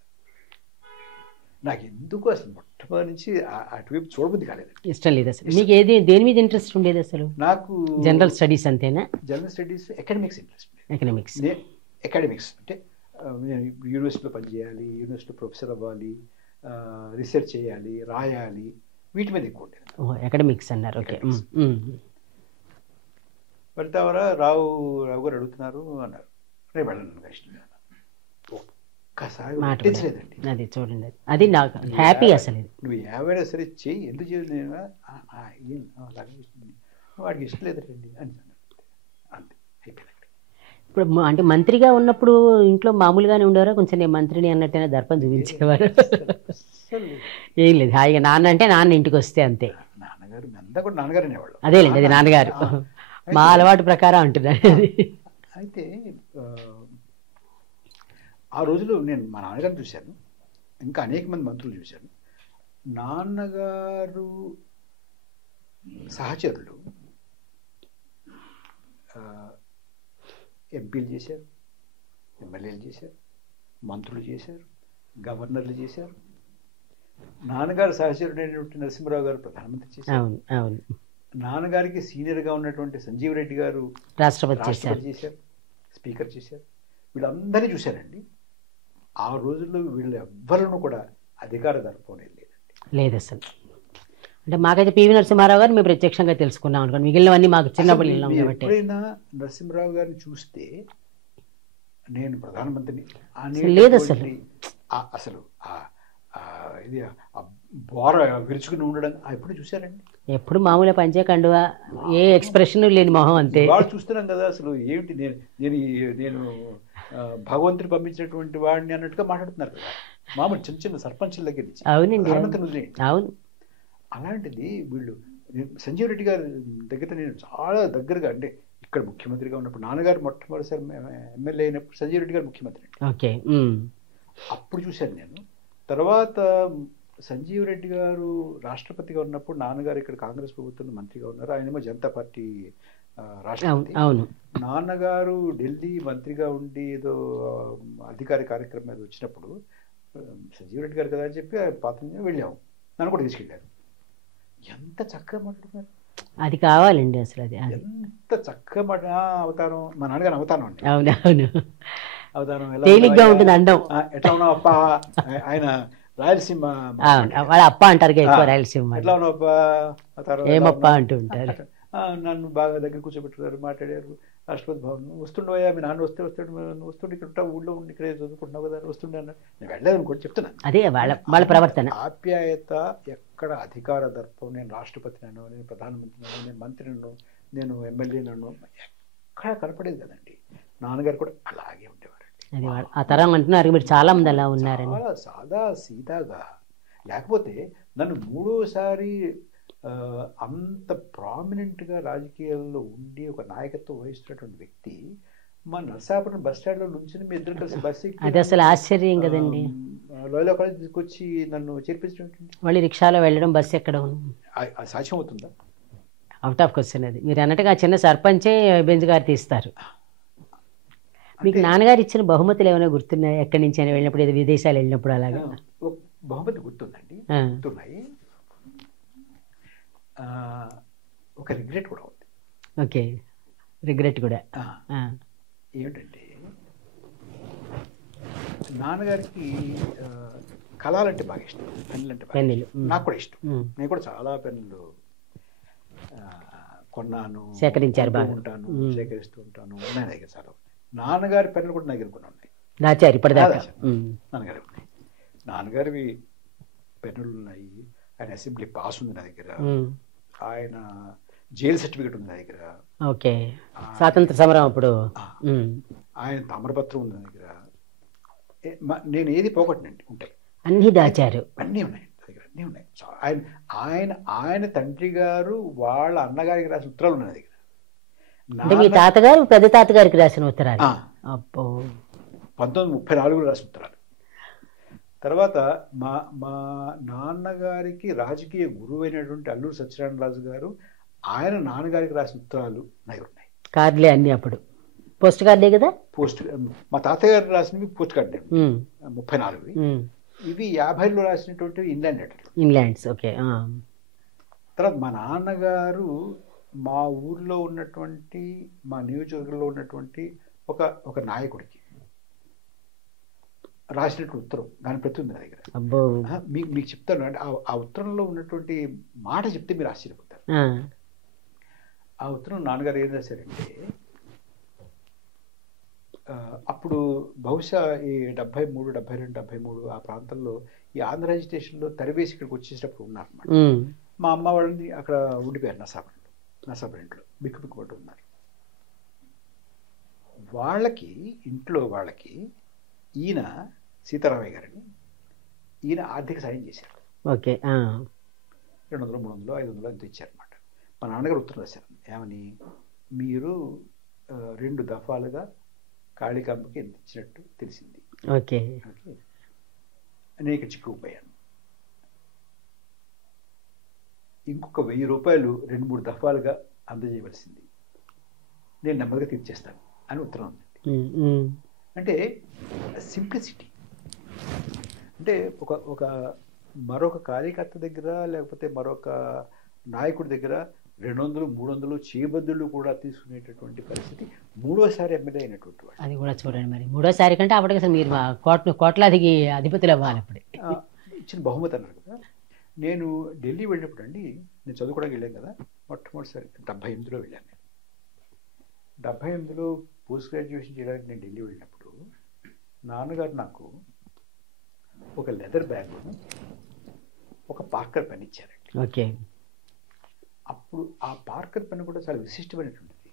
నాకు ఎందుకు అసలు మొట్టమొదటి నుంచి అటువైపు చూడబుద్ధి కాలేదు. ఇష్టం లేదు అసలు. మీకు దేని మీద ఇంట్రెస్ట్ ఉండేది అసలు? నాకు జనరల్ స్టడీస్ అంతేనా? General studies, academics interest. Academics అంటే నేను యూనివర్సిటీలో పనిచేయాలి, యూనివర్సిటీలో ప్రొఫెసర్ అవ్వాలి, రీసెర్చ్ చేయాలి, రాయాలి, వీటి మీద ఎక్కువ ఉండేది. ఎకడమిక్స్ అన్నారు. ఓకే. వెళ్తావరా రావు గారు అడుగుతున్నారు అన్నారు. రేపు వెళ్ళను ఇష్టం. ఒక్కసారి పట్టించలేదండి. అది చూడండి, అది నాకు హ్యాపీ అసలు. నువ్వు ఏమైనా సరే చెయ్యి, ఎందుకు చేయలేదు నేను అలాగే వాడికి ఇష్టం లేదండి అని అంతే అయిపోయింది. ఇప్పుడు అంటే మంత్రిగా ఉన్నప్పుడు ఇంట్లో మామూలుగానే ఉండేవారా? కొంచెం నేను మంత్రిని అన్నట్టయినా దర్పం చూపించేవారు? ఏం లేదు, హాయిగా నాన్న అంటే నాన్న ఇంటికి వస్తే అంతే. నాన్నగారు అంతా కూడా నాన్నగారు అనేవాళ్ళు. అదేలేండి, అది నాన్నగారు మా అలవాటు ప్రకారం అంటున్నారు. అయితే ఆ రోజులో నేను మా నాన్నగారిని చూశాను, ఇంకా అనేక మంది మంత్రులు చూశాను. నాన్నగారు సహచరులు ఎంపీలు చేశారు, ఎమ్మెల్యేలు చేశారు, మంత్రులు చేశారు, గవర్నర్లు చేశారు. నాన్నగారు సహచరుడైనటువంటి నరసింహరావు గారు ప్రధానమంత్రి చేశారు. నాన్నగారికి సీనియర్గా ఉన్నటువంటి సంజీవ్ రెడ్డి గారు రాష్ట్రపతి చేశారు, స్పీకర్ చేశారు. వీళ్ళందరినీ చూశారండి. ఆ రోజుల్లో వీళ్ళు ఎవ్వరూ కూడా అధికార దర్పం లేదండి. లేదు అసలు. అంటే మాకైతే పివి నరసింహారావు గారు మేము ప్రత్యక్షంగా తెలుసుకున్నాం అనుకోండి, మిగిలినవన్నీ మాకు చిన్నప్పుడు ఎప్పుడైనా నరసింహరావు గారిని చూస్తే నేను ప్రధానమంత్రిని లేదు అసలు. అసలు ఇది బోర విరుచుకుని ఉండడం ఎప్పుడు చూశారండి? ఎప్పుడు మామూలుగా పంచేకండువా, ఏ ఎక్స్ప్రెషన్ లేని మొహం అంతే. వాళ్ళు చూస్తున్నాం కదా అసలు. ఏమిటి నేను భగవంతుని పంపించినటువంటి వాడిని అన్నట్టుగా మాట్లాడుతున్నారు కదా మామూలు చిన్న చిన్న సర్పంచుల దగ్గర నుంచి. అవునండి, అవును. అలాంటిది వీళ్ళు సంజీవ్ రెడ్డి గారి దగ్గర నేను చాలా దగ్గరగా, అంటే ఇక్కడ ముఖ్యమంత్రిగా ఉన్నప్పుడు నాన్నగారు మొట్టమొదటిసారి ఎమ్మెల్యే అయినప్పుడు సంజీవ్ రెడ్డి గారు ముఖ్యమంత్రి. ఓకే. అప్పుడు చూశాను నేను. తర్వాత సంజీవ్ రెడ్డి గారు రాష్ట్రపతిగా ఉన్నప్పుడు నాన్నగారు ఇక్కడ కాంగ్రెస్ ప్రభుత్వంలో మంత్రిగా ఉన్నారు. ఆయనేమో జనతా పార్టీ రాష్ట్రపతి. అవును. నాన్నగారు ఢిల్లీ మంత్రిగా ఉండి ఏదో అధికార కార్యక్రమం మీద వచ్చినప్పుడు సంజీవ్ రెడ్డి గారు కదా అని చెప్పి పాత్ర వెళ్ళాము. నన్ను కూడా తీసుకెళ్ళారు. ఎంత చక్కగా మాట్లాడుతున్నారు. అది కావాలండి అసలు. అది ఎంత చక్కగా అవతారం. మా నాన్నగారు అవతారం అండి. అవునవును. అవతారం తేలిగ్గా ఉంటుంది అండం. ఎట్లా ఉన్నావు అప్ప. ఆయన రాయలసీమ వాళ్ళ అప్ప అంటారు ఎక్కువ రాయలసీమ. ఎట్లా ఉన్నావు అప్ప అవతారం. ఏమప్ప అంటూ ఉంటారు. నన్ను బాగా దగ్గర కూర్చోబెట్టుకున్నారు, మాట్లాడారు. రాష్ట్రపతి భవన్ వస్తుండవయ్యా, మీ నాన్న వస్తాడు, నువ్వు వస్తుండే ఇక్కడ ఉంటావు, ఊళ్ళో ఉండి ఇక్కడే చదువుకుంటున్నావు కదా, వస్తుండే అన్న. నేను వెళ్ళాలని కూడా చెప్తున్నాను. అదే వాళ్ళ ప్రవర్తన. ఆప్యాయత ఎక్కడ అధికార దర్పం. నేను రాష్ట్రపతినను, నేను ప్రధానమంత్రినను, నేను మంత్రినను, నేను ఎమ్మెల్యేనను ఎక్కడ కనపడేది కదండి. నాన్నగారు కూడా అలాగే ఉండేవారండి. అది ఆ తరం అంటున్నారు మీరు చాలా మంది అలా ఉన్నారని. చాలా సాదా సీదాగా. లేకపోతే నన్ను మూడోసారి అంత ప్రామినెంట్గా రాజకీయాల్లో ఉండి ఒక నాయకత్వం వహిస్తున్నటువంటి వ్యక్తి మా నర్సాపురం బస్ స్టాండ్లో నుంచి మీ ఇద్దరు కలిసి బస్సు అది అసలు ఆశ్చర్యం కదండి. లోయలా కాలేజ్ తీసుకొచ్చి నన్ను చేర్పించడం, మళ్ళీ రిక్షాలో వెళ్ళడం, బస్సు ఎక్కడం సాధ్యం అవుతుందా? Out of question. అది మీరు అన్నట్టుగా చిన్న సర్పంచే బెంజ్ గారు తీస్తారు. మీకు నాన్నగారు ఇచ్చిన బహుమతులు ఏమైనా గుర్తున్నాయి? ఎక్కడి నుంచి అయినా వెళ్ళినప్పుడు, ఏదో విదేశాలు వెళ్ళినప్పుడు అలాగా? బహుమతి గుర్తుందండి, గుర్తున్నాయి. ఒక రిగ్రెట్ కూడా ఉంది. ఓకే, రిగ్రెట్ కూడా ఏమిటంటే నాన్నగారికి కళాలంటే బాగా ఇష్టం, పెన్నులంటే బాగా ఇష్టం. నాకు కూడా ఇష్టం. నేను కూడా చాలా పెన్నులు కొన్నాను, సేకరించారు, బాగా ఉంటాను, సేకరిస్తూ ఉంటాను. నా దగ్గర చాలా నాన్నగారి పెన్నులు కూడా నా దగ్గర కొన్ని ఉన్నాయి. దాచారు ఇప్పటిదాకా? నాన్నగారి ఉన్నాయి. నాన్నగారివి పెన్నులు ఉన్నాయి. ఆయన అసెంబ్లీ పాస్ ఉంది నా దగ్గర. ఆయన జైలు సర్టిఫికెట్ ఉంది నా దగ్గర. ఓకే, స్వాతంత్ర సమరం అప్పుడు. ఆయన తామ్రపత్రం ఉంది నా దగ్గర. నేను ఏది పోగొట్టనండి, ఉంటాయి. అన్ని దాచారు. అన్నీ ఉన్నాయి నా దగ్గర, అన్నీ ఉన్నాయి. ఆయన ఆయన ఆయన తండ్రి గారు వాళ్ళ అన్నగారికి రాసిన ఉత్తరాలు ఉన్నాయి నా దగ్గర. అంటే మీ తాతగారు పెద్ద తాతగారికి రాసిన ఉత్తరాలు? అబ్బో, 1934లో రాసిన ఉత్తరాలు. తర్వాత మా మా నాన్నగారికి రాజకీయ గురువు అయినటువంటి అల్లూరి సత్యనారాయణరాజు గారు ఆయన నాన్నగారికి రాసిన ఉత్తరాలు నాకు ఉన్నాయి. కార్డులే అన్ని, అప్పుడు పోస్ట్ కార్డులే కదా. పోస్ట్ మా తాతగారు రాసినవి పోస్ట్ కార్డు 34. ఇవి 50లో రాసినటువంటి ఇన్లాండ్ లెటర్, ఇంగ్లాండ్స్. ఓకే. తర్వాత మా నాన్నగారు మా ఊర్లో ఉన్నటువంటి, మా నియోజకవర్గంలో ఉన్నటువంటి ఒక నాయకుడికి రాసినటువంటి ఉత్తరం, దాని ప్రతి ఉంది నా దగ్గర. మీకు చెప్తాను అంటే ఆ ఉత్తరంలో ఉన్నటువంటి మాట చెప్తే మీరు ఆశ్చర్యపోతారు. ఆ ఉత్తరం నాన్నగారు ఏం రాశారంటే, అప్పుడు బహుశా ఈ 73, 72, 73 ఆ ప్రాంతంలో ఈ ఆంధ్ర ఎడ్యుకేషన్లో తరివేసి ఇక్కడికి వచ్చేటప్పుడు ఉన్నారన్నమాట. మా అమ్మ వాళ్ళని అక్కడ ఉండిపోయారు నసాపురంలో బిక్కుబిక్కుపట్టు ఉన్నారు. వాళ్ళకి ఇంట్లో వాళ్ళకి ఈయన సీతారామయ్య గారని ఈయన ఆర్థిక సాయం చేశారు. ఓకే. 200, 300, 500 అంత ఇచ్చారనమాట. మా నాన్నగారు ఉత్తరం రాశారు, ఏమని, మీరు 2 దఫాలుగా కాళికాంబకి ఎంత ఇచ్చినట్టు తెలిసింది. ఓకే. అనేక చిక్కుకుపోయాను. ఇంకొక 1000 రూపాయలు 2-3 దఫాలుగా అందజేయవలసింది, నేను నెమ్మదిగా తీర్చేస్తాను అని ఉత్తరం ఉంది. అంటే సింప్లిసిటీ. అంటే ఒక మరొక కార్యకర్త దగ్గర లేకపోతే మరొక నాయకుడి దగ్గర 200, 300 చేయబద్దులు కూడా తీసుకునేటటువంటి పరిస్థితి. మూడోసారి ఎమ్మెల్యే అయినటువంటి వాడు. అది కూడా చూడండి, మరి మూడోసారి కంటే అప్పటికి అసలు మీరు కోట్లాదికి అధిపతులు అవ్వాలి. అప్పుడే ఇచ్చిన బహుమతి అన్నారు కదా. నేను ఢిల్లీ వెళ్ళినప్పుడు అండి, నేను చదువుకోవడానికి వెళ్ళాను కదా, మొట్టమొదటిసారి 78లో వెళ్ళాను. నేను 78లో పోస్ట్ గ్రాడ్యుయేషన్ చేయడానికి నేను ఢిల్లీ వెళ్ళినప్పుడు నాన్నగారు నాకు ఒక లెదర్ బ్యాగ్, ఒక పార్కర్ పెన్ ఇచ్చారండి. ఓకే. అప్పుడు ఆ పార్కర్ పెన్ కూడా చాలా విశిష్టమైనటువంటిది.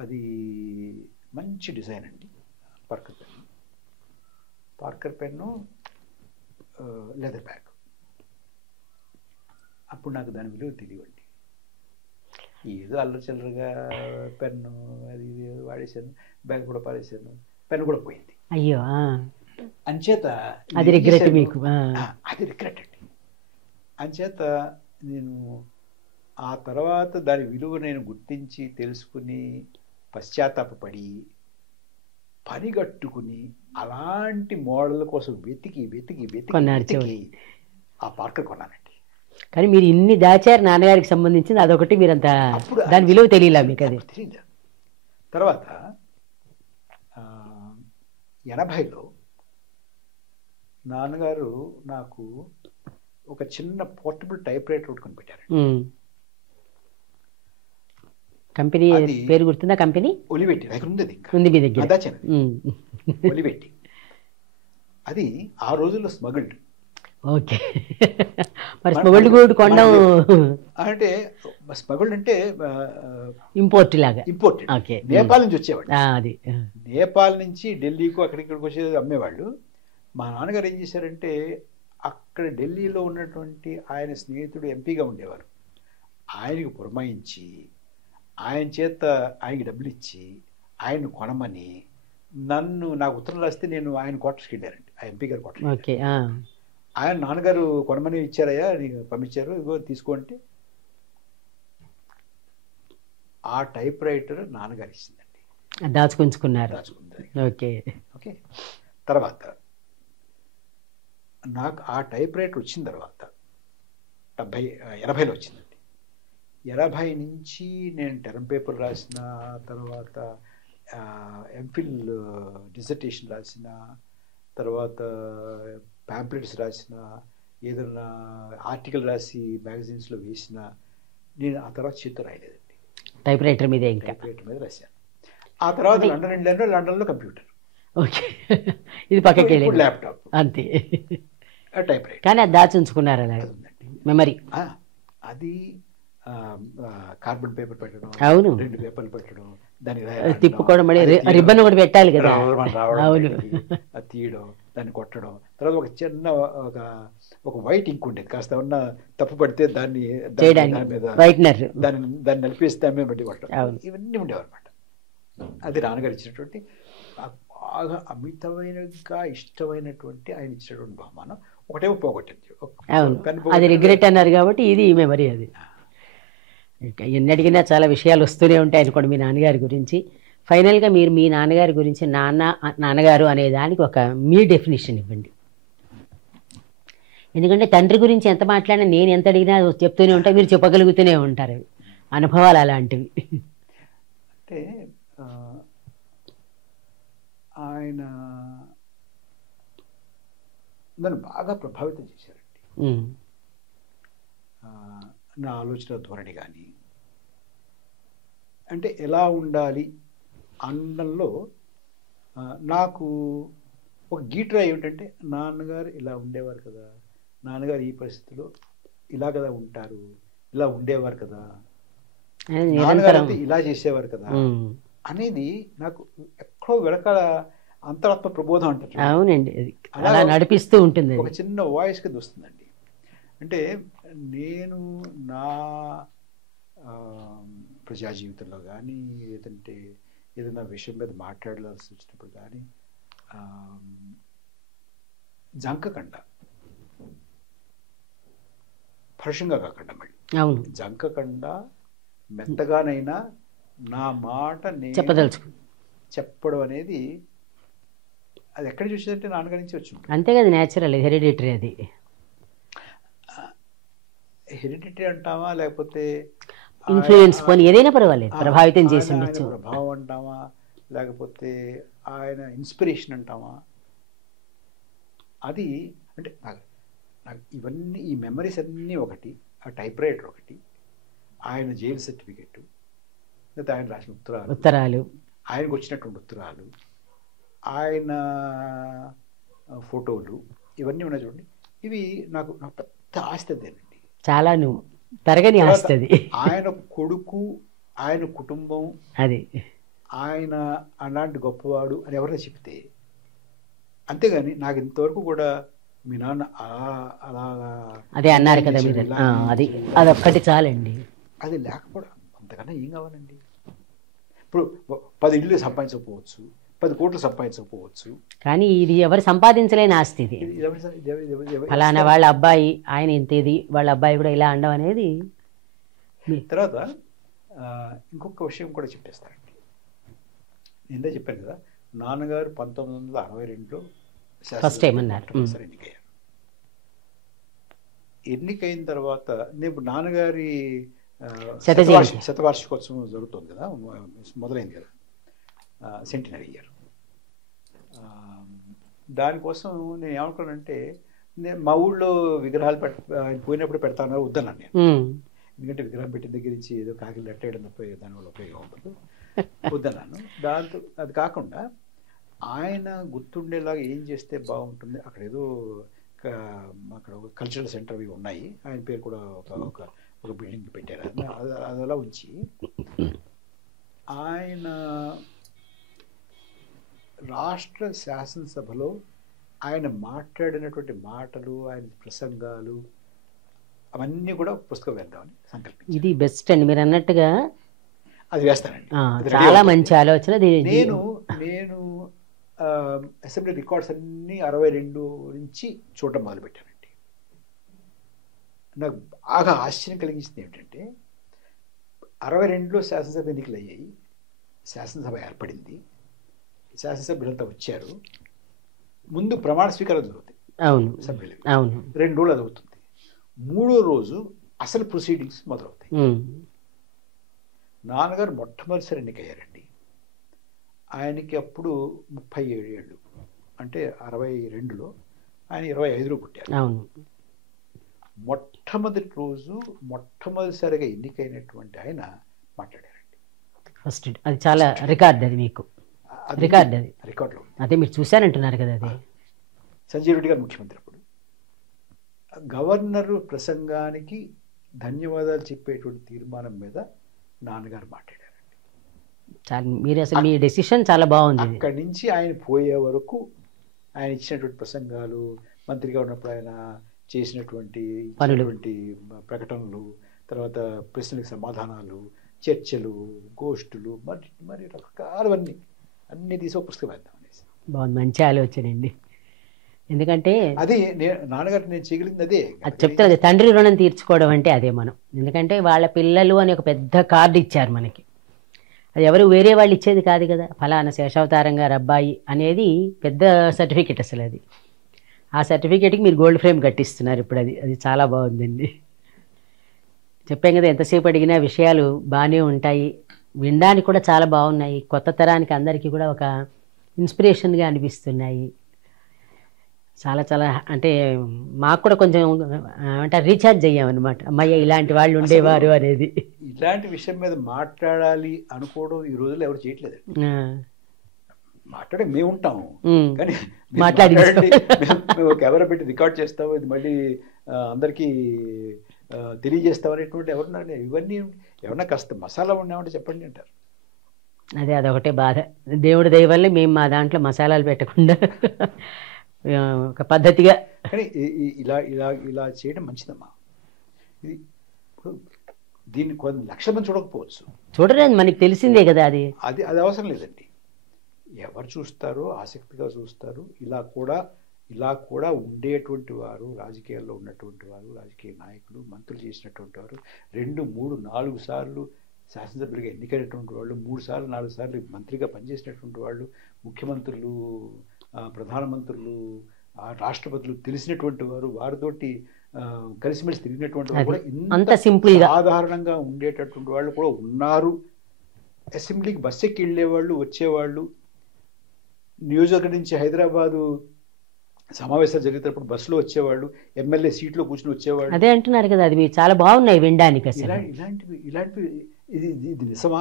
అది మంచి డిజైన్ అండి పార్కర్ పెన్ను, లెదర్ బ్యాగ్. అప్పుడు నాకు దాని విలువ తెలియండి. ఏదో అల్లరి చిల్లరగా పెన్ను అది ఇది వాడేసాను, బ్యాగ్ కూడా పారేసాను, పెన్ను కూడా పోయింది. అయ్యో. అంచేత అది నేను రిగ్రెట్ చేశాను, మీకు అది రిగ్రెట్ అండి. అంచేత నేను ఆ తర్వాత దాని విలువ నేను గుర్తించి తెలుసుకుని పశ్చాత్తాపడి పనిగట్టుకుని అలాంటి మోడల్ కోసం వెతికి వెతికి వెతికి కొన్నారు వెతికి ఆ పార్కర్ కొన్నానండి. కానీ మీరు ఇన్ని దాచారు నాన్నగారికి సంబంధించింది, అదొకటి మీరంత అప్పుడు దాని విలువ తెలియలా మీకు అది. అప్పుడు తెలియదు. తర్వాత 80లో నాన్నగారు నాకు ఒక చిన్న పోర్టబుల్ టైప్ రైటర్ ఒకటి కొనిపెట్టారు. కంపెనీ అది పేరు గుర్తుందా? కంపెనీ ఒలివెట్టి దగ్గర ఉంది, అది ఇంకా ఉంది మీ దగ్గర. దాచాను. ఒలివెట్టి అది ఆ రోజుల్లో స్మగుల్డ్. ఓకే. మరి స్మగుల్డ్ కూడా కొనడం అంటే స్మగుల్డ్ అంటే ఇంపోర్ట్ లాగా. ఇంపోర్ట్. ఓకే. నేపాల్ నుంచి వచ్చేవాడు. అది నేపాల్ నుంచి ఢిల్లీకు అక్కడిక్కడికి వచ్చేది అమ్మేవాళ్ళు. మా నాన్నగారు ఏం చేశారంటే అక్కడ ఢిల్లీలో ఉన్నటువంటి ఆయన స్నేహితుడు ఎంపీగా ఉండేవారు, ఆయనకు పురమాయించి ఆయన చేత ఆయనకి డబ్బులు ఇచ్చి ఆయన్ని కొనమని నాకు ఉత్తరం రాస్తే నేను ఆయన క్వార్టర్స్కి వెళ్ళారండి, ఆ ఎంపీ గారి క్వార్టర్స్. ఓకే. ఆయన నాన్నగారు కొనమని ఇచ్చారయ్యా, నీకు పంపించారు, ఇగో తీసుకోండి. ఆ టైప్ రైటర్ నాన్నగారు ఇచ్చిందండి, దాచుకుంటున్నారు. దాచుకుంది. ఓకే. ఓకే. తర్వాత నాకు ఆ టైప్ రైటర్ వచ్చిన తర్వాత 80లో వచ్చిందండి. 80 నుంచి నేను టర్మ్ పేపర్ రాసిన, తర్వాత ఎంఫిల్ డిసర్టేషన్ రాసిన, తర్వాత ప్యాంప్లెట్స్ రాసిన, ఏదైనా ఆర్టికల్ రాసి మ్యాగజైన్స్లో వేసిన, నేను ఆ తర్వాత చేతితో రాయలేదండి, టైప్ రైటర్ మీద. ఇంకా టైప్ రైటర్ మీద రాశాను. ఆ తర్వాత లండన్ వెళ్ళాను, లండన్లో కంప్యూటర్. ఓకే. ఇది పక్కకి వెళ్ళి ల్యాప్టాప్, అంతే. Type writer. కానీ అది దాచుకున్నారు అలా మెమరీ. అది కార్బన్ పేపర్ పెట్టడం, అవును, 2 పేపర్లు పెట్టడం, దాన్ని తిప్పుకోవడం, మళ్ళీ రిబ్బన్ కూడా పెట్టాలి కదా. అవును, అది తీయడం, దాన్ని కొట్టడం. తర్వాత ఒక చిన్న ఒక వైట్ ఇంక్ ఉండేది, కాస్త ఉన్న తప్పు పడితే దాన్ని వైట్నర్ దాన్ని నలిపేసి దాని మీద బట్టి కొట్టడం, ఇవన్నీ ఉండేవి అనమాట. అది నాన్నగారు ఇచ్చినటువంటి బాగా అమితమైనగా ఇష్టమైనటువంటి ఆయన ఇచ్చినటువంటి బహుమానం. ఒకటేమో పోగొట్టింది. అది రిగ్రెట్ అన్నారు కాబట్టి ఇది మెమరీ. అది ఎన్ని అడిగినా చాలా విషయాలు వస్తూనే ఉంటాయి అనుకోండి మీ నాన్నగారి గురించి. ఫైనల్గా మీరు మీ నాన్నగారి గురించి నాన్నగారు అనే దానికి ఒక మీ డెఫినేషన్ ఇవ్వండి. ఎందుకంటే తండ్రి గురించి ఎంత మాట్లాడినా, నేను ఎంత అడిగినా చెప్తూనే ఉంటా, మీరు చెప్పగలుగుతూనే ఉంటారు. అనుభవాలు అలాంటివి. అంటే ఆయన నన్ను బాగా ప్రభావితం చేశారండి. నా ఆలోచన ధోరణి కానీ, అంటే ఎలా ఉండాలి అనడంలో నాకు ఒక గీట్రా ఏమిటంటే, నాన్నగారు ఇలా ఉండేవారు కదా, నాన్నగారు ఈ పరిస్థితిలో ఇలా కదా ఉంటారు, ఇలా ఉండేవారు కదా, నాన్నగారు అయితే ఇలా చేసేవారు కదా అనేది నాకు ఎక్కడో వెనకాల అంతరాత్మ ప్రబోధం అంటారు. అవునండి, అలా నడిపిస్తూ ఉంటుంది. ఒక చిన్న వాయిస్ కింద వస్తుందండి. అంటే నేను నా ప్రజా జీవితంలో కానీ, లేదంటే ఏదైనా విషయం మీద మాట్లాడాల్సి వచ్చినప్పుడు కానీ జంకకుండా, పరుషంగా కాకుండా, మళ్ళీ జంకకుండా మెత్తగానైనా నా మాట నేను చెప్పడం అనేది అది ఎక్కడ చూసేదంటే నాన్నగారి నుంచి వచ్చింది. అంతే కదా, న్యాచురల్, హెరిడిటరీ. అది హెరిడిటరీ అంటావా, లేకపోతే ఇన్ఫ్లుయెన్స్ పోనీ ఏదైనా పర్వాలేదు, ప్రభావితం చేసి ఉండొచ్చు. ప్రభావం అంటావా, లేకపోతే ఆయన ఇన్స్పిరేషన్ అంటావా, అది అంటే నాకు ఇవన్నీ, ఈ మెమరీస్ అన్నీ ఒకటి, ఆ టైప్ రైటర్ ఒకటి, ఆయన జైలు సర్టిఫికెట్, లేకపోతే ఆయన రాసిన ఉత్తరాలు, ఆయనకు వచ్చినటువంటి ఉత్తరాలు, ఆయన ఫోటోలు, ఇవన్నీ ఉన్నాయి చూడండి. ఇవి నాకు పెద్ద ఆస్తి అదేనండి, చాలా తరగని ఆస్తి. ఆయన కొడుకు, ఆయన కుటుంబం, అది ఆయన అలాంటి గొప్పవాడు అని ఎవరైనా చెప్తే, అంతేగాని నాకు ఇంతవరకు కూడా మీ నాన్న అలా అదే అన్నారు కదా మీరు, అది అదొక్కటి చాలండి. అది లేకపోవడం అంతకన్నా ఏం కావాలండి. ఇప్పుడు 10 ఇళ్ళు సంపాదించకపోవచ్చు, 10 కోట్లు సంపాదించకపోవచ్చు. కానీ ఇది ఎవరు సంపాదించలేని ఆస్తి. ఇది ఇది ఎవరి ఫలానా వాళ్ళ అబ్బాయి ఆయన ఇంత ఇది, వాళ్ళ అబ్బాయి కూడా ఇలా అనడం అనేది. తర్వాత ఇంకొక విషయం కూడా చెప్పేస్తానండి. నిందే చెప్పాను కదా, నాన్నగారు 1962లో ఫస్ట్ టైం అన్నారు. ఎన్నికయ్యారు. ఎన్నికైన తర్వాత నేను నాన్నగారి శతవార్షికోత్సవం జరుగుతుంది కదా, మొదలైంది కదా, సెంటినరీ ఇయర్. దానికోసం నేను ఏమనుకున్నానంటే, నేను మా ఊళ్ళో విగ్రహాలు పోయినప్పుడు పెడతాను వద్దన్నాను నేను. ఎందుకంటే విగ్రహం పెట్టిన దగ్గర నుంచి ఏదో కాకిలు లెట్టేయడం తప్ప దానివల్ల ఉపయోగం ఉండదు, వద్దన్నాను. దాంతో అది కాకుండా ఆయన గుర్తుండేలాగా ఏం చేస్తే బాగుంటుంది, అక్కడ ఏదో అక్కడ ఒక కల్చరల్ సెంటర్ అవి ఉన్నాయి, ఆయన పేరు కూడా ఒక బిల్డింగ్ పెట్టారు. అదలా ఉంచి ఆయన రాష్ట్ర శాసనసభలో ఆయన మాట్లాడినటువంటి మాటలు, ఆయన ప్రసంగాలు అవన్నీ కూడా పుస్తకం వేద్దామని సంకల్పించాను. ఇది బెస్ట్ అండి మీరు అన్నట్టుగా. అది వేస్తానండి, చాలా మంచి ఆలోచన. నేను అసెంబ్లీ రికార్డ్స్ అన్నీ 62 నుంచి చూడటం మొదలుపెట్టానండి. నాకు బాగా ఆశ్చర్యం కలిగించింది ఏమిటంటే, 62లో శాసనసభ ఎన్నికలు అయ్యాయి, శాసనసభ ఏర్పడింది, శాసనసభ్యులంతా వచ్చారు, ముందు ప్రమాణ స్వీకారం జరుగుతుంది. అవును, అసెంబ్లీలో అవును, 2 రోజులు అది అవుతుంది. 3వ రోజు అసలు ప్రొసీడింగ్స్ మొదలవుతాయి. నాన్నగారు మొట్టమొదటిసారి ఎన్నికయ్యారండి. ఆయనకి అప్పుడు 37 ఏళ్ళు, అంటే 62లో, ఆయన 25లో పుట్టారు. అవును. మొట్టమొదటి రోజు మొట్టమొదటిసారిగా ఎన్నికైనటువంటి ఆయన మాట్లాడారండి. ఫస్ట్ అది చాలా రికార్డ్, అది మీకు రికార్డ్, అది రికార్డులో అదే మీరు చూశారంటున్నారు కదా. అది సంజయ్ రెడ్డి గారు ముఖ్యమంత్రి అప్పుడు. గవర్నర్ ప్రసంగానికి ధన్యవాదాలు చెప్పేటువంటి తీర్మానం మీద నాన్నగారు మాట్లాడారండి. చాలా, మీరు అసలు మీ డెసిషన్ చాలా బాగుంది. అక్కడి నుంచి ఆయన పోయే వరకు ఆయన ఇచ్చినటువంటి ప్రసంగాలు, మంత్రిగా ఉన్నప్పుడు ఆయన చేసినటువంటి ప్రకటనలు, తర్వాత ప్రశ్నలకు సమాధానాలు, చర్చలు, గోష్ఠులు, మరి రకరకాలవన్నీ అన్నీ తీసి ఒక పుస్తకం వేద్దాం అనేసి. బాగుంది, మంచి ఆలోచన అండి. ఎందుకంటే అది నాన్నగారు నేను చేయగలిగింది అదే. అది చెప్తారు, తండ్రి రుణం తీర్చుకోవడం అంటే అదే మనం. ఎందుకంటే వాళ్ళ పిల్లలు అని ఒక పెద్ద కార్డు ఇచ్చారు మనకి, అది ఎవరు వేరే వాళ్ళు ఇచ్చేది కాదు కదా. ఫలానా శేషావతారం గారు అబ్బాయి అనేది పెద్ద సర్టిఫికెట్ అసలు. అది ఆ సర్టిఫికేట్కి మీరు గోల్డ్ ఫ్రేమ్ కట్టిస్తున్నారు ఇప్పుడు. అది చాలా బాగుందండి. చెప్పాం కదా, ఎంతసేపు అడిగినా విషయాలు బాగానే ఉంటాయి, వినడానికి కూడా చాలా బాగున్నాయి, కొత్త తరానికి అందరికీ కూడా ఒక ఇన్స్పిరేషన్గా అనిపిస్తున్నాయి. చాలా చాలా అంటే మాకు కూడా కొంచెం ఏమంటారు, రీఛార్జ్ అయ్యామన్నమాట. అమ్మయ్య ఇలాంటి వాళ్ళు ఉండేవారు అనేది. ఇలాంటి విషయం మీద మాట్లాడాలి అనుకోవడం ఈ రోజుల్లో ఎవరు చేయట్లేదు. మాట్లాడే మేము ఉంటాము, కానీ మేము కెమెరా పెట్టి రికార్డ్ చేస్తాము, ఇది మళ్ళీ అందరికీ తెలియజేస్తాం అనేటువంటి ఎవరున్నా. ఇవన్నీ ఎవరన్నా కాస్త మసాలా ఉన్నామంటే చెప్పండి అంటారు. అదొకటే బాధ. దేవుడి దయ వల్ల మేము మా దాంట్లో మసాలాలు పెట్టకుండా ఒక పద్ధతిగా. కానీ ఇలా ఇలా ఇలా చేయడం మంచిదమ్మా. ఇది దీన్ని కొన్ని లక్షల మంది చూడకపోవచ్చు, చూడలేదు, మనకి తెలిసిందే కదా. అది అది అవసరం లేదండి. ఎవరు చూస్తారో ఆసక్తిగా చూస్తారు. ఇలా కూడా ఉండేటువంటి వారు, రాజకీయాల్లో ఉన్నటువంటి వారు, రాజకీయ నాయకులు, మంత్రులు చేసినటువంటి వారు, 2, 3, 4 సార్లు శాసనసభ్యులుగా ఎన్నికైనటువంటి వాళ్ళు, 3 సార్లు 4 సార్లు మంత్రిగా పనిచేసినటువంటి వాళ్ళు, ముఖ్యమంత్రులు, ప్రధానమంత్రులు, రాష్ట్రపతులు తెలిసినటువంటి వారు, వారితోటి కలిసిమెలిసి తిరిగినటువంటి వాళ్ళు కూడా ఇంత సింపుల్గా సాధారణంగా ఉండేటటువంటి వాళ్ళు కూడా ఉన్నారు. అసెంబ్లీకి బస్ ఎక్కి వెళ్ళేవాళ్ళు, వచ్చేవాళ్ళు, నియోజకవర్గం నుంచి హైదరాబాదు సమావేశాలు జరిగేటప్పుడు బస్సులో వచ్చేవాళ్ళు, ఎమ్మెల్యే సీట్లో కూర్చుని వచ్చేవాళ్ళు. అదే అంటున్నారు కదా, అది మీరు చాలా బాగున్నాయి వినడానికి. అసలు ఇలాంటివి ఇది నిజమా,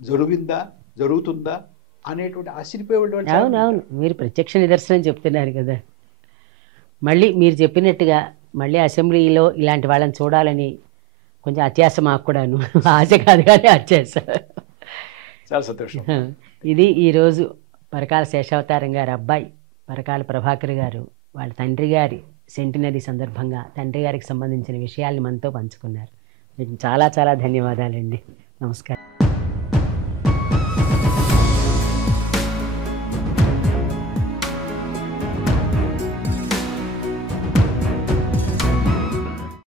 జరిగిందా, జరుగుతుందా అనేటువంటి ఆశ్చర్యపోయేవాళ్ళు. అవునవును, మీరు ప్రత్యక్ష నిదర్శనం చెప్తున్నారు కదా. మళ్ళీ మీరు చెప్పినట్టుగా మళ్ళీ అసెంబ్లీలో ఇలాంటి వాళ్ళని చూడాలని కొంచెం అత్యాశ మాకు కూడాను. ఆశ కాదు కానీ అత్యాశ. చాలా సంతోషం. ఇది ఈరోజు పరకాల శేషావతారం గారి అబ్బాయి పరకాల ప్రభాకర్ గారు వాళ్ళ తండ్రి గారి సెంటినరీ సందర్భంగా తండ్రి గారికి సంబంధించిన విషయాల్ని మనతో పంచుకున్నారు. మీకు చాలా చాలా ధన్యవాదాలండి. నమస్కారం.